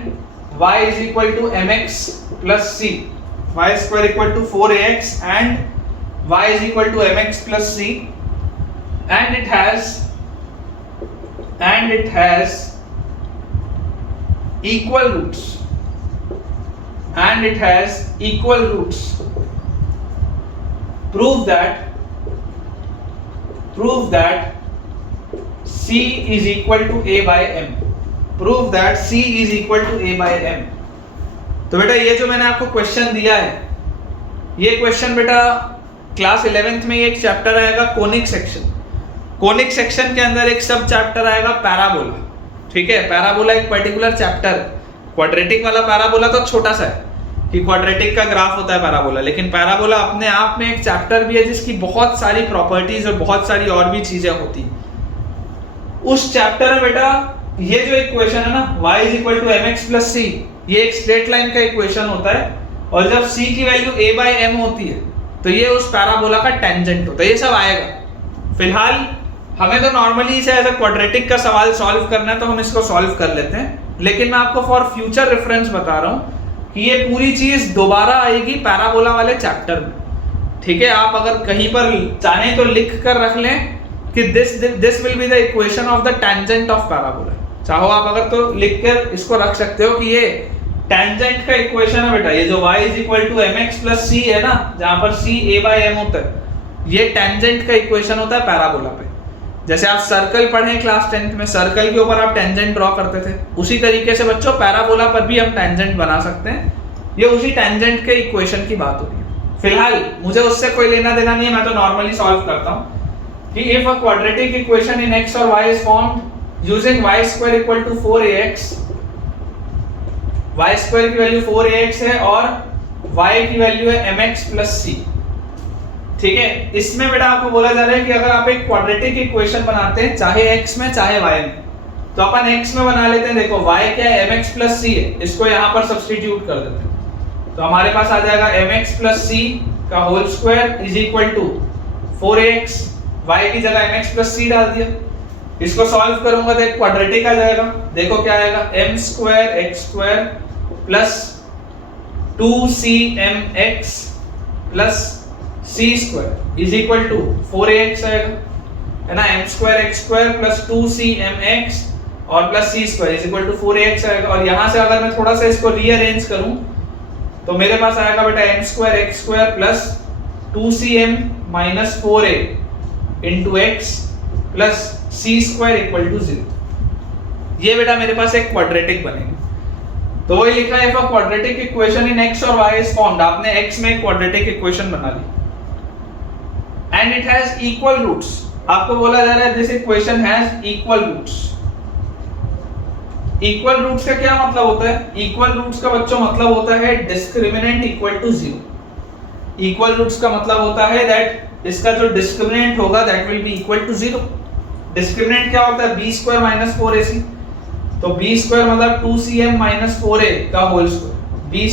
y is equal to mx plus c। y square equal to 4ax and y is equal to mx plus c, and it has equal roots, prove that c is equal to a by m। तो बेटा ये जो मैंने आपको question दिया है, ये question बेटा क्लास 11th में एक चैप्टर आएगा कोनिक सेक्शन के अंदर एक सब चैप्टर आएगा पैराबोला। ठीक है, पैराबोला एक पर्टिकुलर चैप्टर, क्वाड्रेटिक वाला पैराबोला तो छोटा सा है कि क्वाड्रेटिक का ग्राफ होता है पैराबोला, लेकिन पैराबोला अपने आप में एक चैप्टर भी है जिसकी बहुत सारी प्रॉपर्टीज और बहुत सारी और भी चीजें होती हैं। उस चैप्टर में बेटा ये जो इक्वेशन है ना y is equal to mx plus c, ये एक स्ट्रेट लाइन का इक्वेशन होता है और जब c की वैल्यू a by m होती है तो ये उस पैराबोला का टेंजेंट होता है। ये सब आएगा। फिलहाल हमें तो नॉर्मली इसे एज अ क्वाड्रेटिक का सवाल सॉल्व करना है तो हम इसको सॉल्व कर लेते हैं, लेकिन मैं आपको फॉर फ्यूचर रेफरेंस बता रहा हूँ कि ये पूरी चीज दोबारा आएगी पैराबोला वाले चैप्टर में। ठीक है, आप अगर कहीं पर चाहें तो लिख कर रख लें कि this will be the equation of the tangent of parabola. चाहो आप अगर तो लिख कर इसको रख सकते हो कि ये टेंजेंट का इक्वेशन है बेटा, ये जो y = mx + c है ना, जहां पर c a/m होता है, ये टेंजेंट का इक्वेशन होता है पैराबोला पे। जैसे आप सर्कल पढ़े क्लास 10th में, सर्कल के ऊपर आप टेंजेंट ड्रॉ करते थे, उसी तरीके से बच्चों पैराबोला पर भी हम टेंजेंट बना सकते हैं। ये उसी टेंजेंट के इक्वेशन की बात हो रही है। फिलहाल मुझे उससे कोई लेना देना नहीं है, मैं तो नॉर्मली सॉल्व करता हूं कि if a quadratic equation in x और y is formed using y² = 4ax, y² की वैल्यू 4ax है और y की वैल्यू है mx + c। ठीक है, इसमें बेटा आपको बोला जा रहा है कि अगर आप एक क्वाड्रेटिक इक्वेशन बनाते हैं चाहे x में चाहे y में, तो अपन x में बना लेते हैं। देखो y क्या है, mx + c है, इसको यहां पर सब्स्टिट्यूट कर देते हैं, तो हमारे पास आ जाएगा mx + c का होल स्क्वायर = 4ax, y की जगह mx + c डाल दिया। इसको सॉल्व करूंगा तो एक क्वाड्रेटिक आ जाएगा। देखो क्या आएगा, m² x² + 2cmx + c² = 4ax आएगा, है ना। m² x² + 2cmx और प्लस c² = 4ax आएगा। और यहां से अगर मैं थोड़ा सा इसको रीअरेंज करूं तो मेरे पास आएगा बेटा m² x² + 2cm - 4a * x + c² = 0। ये बेटा मेरे पास एक क्वाड्रेटिक बनेगा। तो वही लिखा है, if a quadratic equation in x और y इज फॉर्म्ड, आपने x में एक क्वाड्रेटिक इक्वेशन बना ली and it has equal roots. आपको बोला जा रहा है this equation has equal roots. Equal roots का क्या मतलब होता है? इक्वल रूट्स का बच्चों मतलब होता है डिस्क्रिमिनेंट = 0। इक्वल रूट्स का मतलब होता है दैट इसका जो डिस्क्रिमिनेंट होगा that will be equal to 0। Discriminant क्या होता है? b² - 4ac, तो b² मतलब 2cm - 4a का होल स्क्वायर, b²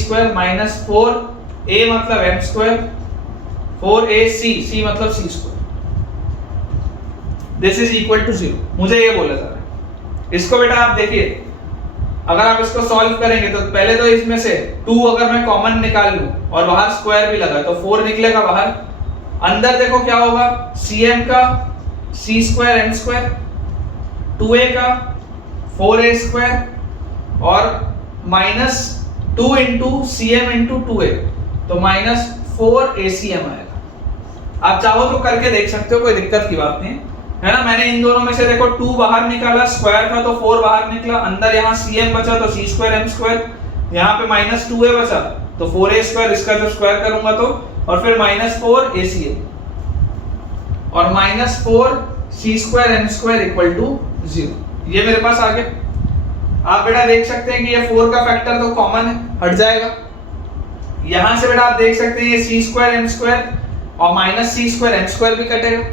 - 4a मतलब m², 4ac, c मतलब c²। This is equal to 0, मुझे ये बोला जा रहा है। इसको बेटा आप देखिए, अगर आप इसको सॉल्व करेंगे तो पहले तो इसमें से 2 अगर मैं कॉमन निकाल लूं और बाहर स्क्वायर भी लगा तो 4 निकलेगा बाहर। अंदर देखो क्या होगा, cm का c² m², 2a का 4a² और -2 * cm * 2a, तो -4acm आएगा। आप चाहो तो करके देख सकते हो, कोई दिक्कत की बात नहीं है ना। मैंने इन दोनों में से देखो 2 बाहर निकाला, स्क्वायर था तो 4 बाहर निकला, अंदर यहाँ cm बचा तो c² m², यहाँ पे -2a बचा तो 4a², इसका जब स्क्वायर करूंगा तो, और फिर -4acm और -4c² m² = 0। ये मेरे पास आ गया। आप बेटा देख सकते हैं कि ये 4 का फैक्टर तो कॉमन है, हट जाएगा। यहां से बेटा आप देख सकते हैं ये c² m² और -c² m² भी कटेगा।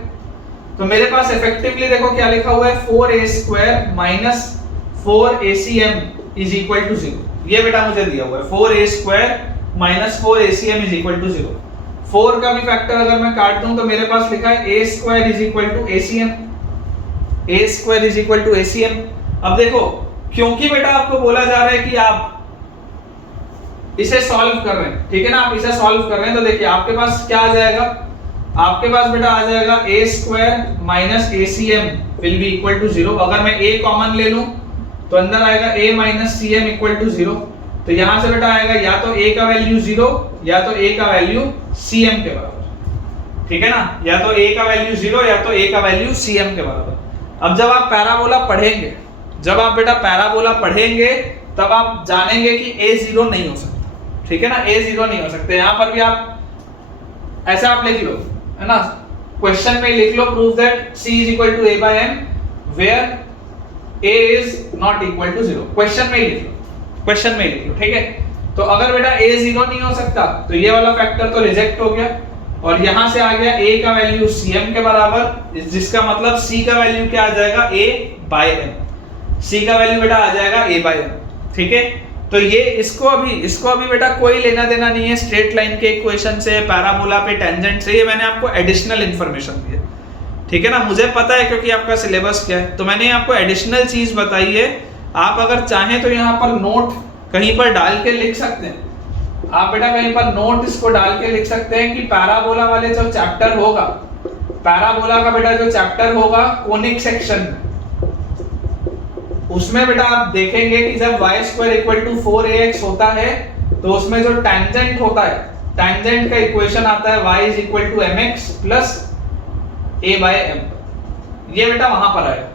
तो मेरे पास इफेक्टिवली देखो क्या लिखा हुआ है, 4a² - 4acm = 0। ये बेटा मुझे दिया हुआ है 4a² - 4acm = 0। 4 का भी फैक्टर अगर मैं काट दूं तो मेरे पास लिखा है a² = acm, a² = acm। अब देखो, क्योंकि बेटा आपको बोला जा रहा है कि आप इसे सॉल्व कर रहे हैं, ठीक है ना, आप इसे सॉल्व कर रहे हैं, तो देखिए आपके पास क्या आ जाएगा, आपके पास बेटा आ जाएगा a² - acm will be equal to 0। अगर मैं a कॉमन ले लूं तो अंदर आएगा a - cm = 0। तो यहां से बेटा आएगा या तो a का वैल्यू 0 या तो a का वैल्यू cm के बराबर, ठीक है ना, या तो a का वैल्यू 0 या तो a का वैल्यू cm के बराबर। अब जब आप पैराबोला पढ़ेंगे, जब आप बेटा पैराबोला पढ़ेंगे तब आप जानेंगे कि a 0 नहीं हो सकता, ठीक है ना, a 0 नहीं हो सकते। यहां पर भी आप ऐसा आप लिख लो, है ना, क्वेश्चन में लिख लो, prove that c = a/m where a is not equal to 0। Question में ही लिख लो, क्वेश्चन में ही लिख लो, ठीक है। तो अगर बेटा a 0 नहीं हो सकता तो ये वाला फैक्टर तो रिजेक्ट हो गया, और यहां से आ गया a का वैल्यू cm के बराबर, जिसका मतलब c का वैल्यू क्या आ जाएगा, a/m। c का वैल्यू बेटा आ जाएगा a/m, ठीक है। तो ये इसको अभी बेटा कोई लेना देना नहीं है स्ट्रेट लाइन के इक्वेशन से, पैराबोला पे, टेंजेंट से। ये मैंने आपको एडिशनल इंफॉर्मेशन दी है, ठीक है ना। मुझे पता है क्योंकि आपका सिलेबस क्या है, तो मैंने आपको एडिशनल चीज बताई है। आप अगर चाहें तो यहाँ पर नोट कहीं पर डाल के लिख सकते हैं, आप बेटा कहीं पर नोट इसको डाल के लिख सकते हैं कि पैराबोला वाले जो चैप्टर होगा, पैराबोला का बेटा जो चैप्टर होगा कोनिक सेक्शन में, उसमें बेटा आप देखेंगे कि जब y square equal to 4ax होता है तो उसमें जो टेंजेंट होता है, टेंजेंट का इक्वेशन आता है y is equal to mx plus a by m। ये बेटा वहां पर आएगा,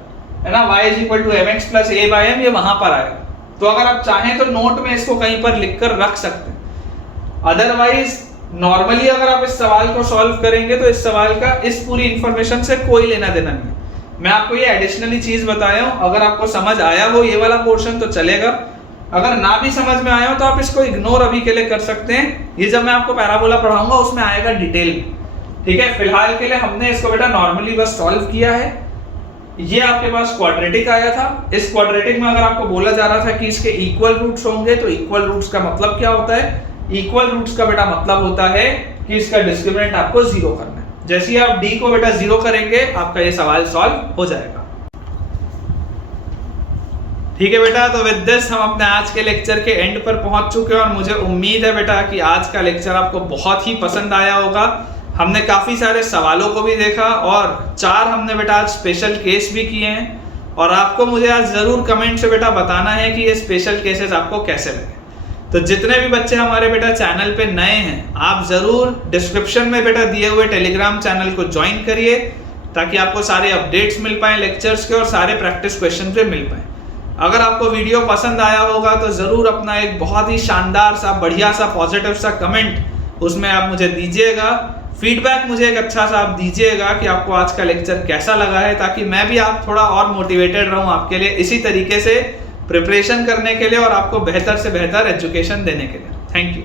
है ना, y is equal to mx plus a by m, ये वहां पर आएगा। तो अगर आप चाहें तो नोट में इसको कहीं पर लिखकर रख सकते हैं। अदरवाइज नॉर्मली अगर आप इस सवाल को सॉल्व करेंगे तो इस सवाल का इस पूरी इंफॉर्मेशन से कोई लेना देना नहीं। मैं आपको ये एडिशनली चीज बताया हूं, अगर आपको समझ आया हो ये वाला पोर्शन तो चलेगा, अगर ना भी समझ में आया हो तो आप इसको इग्नोर अभी के लिए कर सकते हैं। ये जब मैं आपको पैराबोला पढ़ाऊंगा उसमें आएगा डिटेल में, ठीक है। फिलहाल के लिए हमने इसको बेटा नॉर्मली बस सॉल्व किया है। ये आपके पास क्वाड्रेटिक आया था, इस क्वाड्रेटिक में अगर आपको बोला जा रहा था कि इसके इक्वल रूट्स होंगे तो इक्वल रूट्स का मतलब क्या होता है? इक्वल रूट्स का बेटा मतलब होता है कि इसका डिस्क्रिमिनेंट आपको 0 करना है। जैसे ही आप d को बेटा 0 करेंगे आपका ये सवाल सॉल्व हो जाएगा। ठीक है बेटा, तो विद दिस हम अपने आज के लेक्चर के एंड पर पहुंच चुके हैं और मुझे उम्मीद है बेटा कि आज का लेक्चर आपको बहुत ही पसंद आया होगा। हमने काफी सारे सवालों को भी देखा और 4 हमने बेटा आज स्पेशल केस भी किए हैं, और आपको मुझे आज जरूर कमेंट से बेटा बताना है कि ये स्पेशल केसेस आपको कैसे लगे। तो जितने भी बच्चे हमारे बेटा चैनल पे नए हैं, आप जरूर डिस्क्रिप्शन में बेटा दिए हुए टेलीग्राम चैनल को ज्वाइन करिए ताकि आपको सारे अपडेट्स मिल पाए लेक्चर्स के और सारे प्रैक्टिस क्वेश्चन पे मिल पाए। अगर आपको वीडियो पसंद आया होगा तो जरूर अपना एक बहुत ही शानदार सा बढ़िया सा पॉजिटिव सा कमेंट उसमें आप मुझे दीजिएगा। फीडबैक मुझे एक अच्छा सा आप दीजिएगा कि आपको आज का लेक्चर कैसा लगा है, ताकि मैं भी आप थोड़ा और मोटिवेटेड रहूं आपके लिए इसी तरीके से प्रिपरेशन करने के लिए और आपको बेहतर से बेहतर एजुकेशन देने के लिए। Thank you.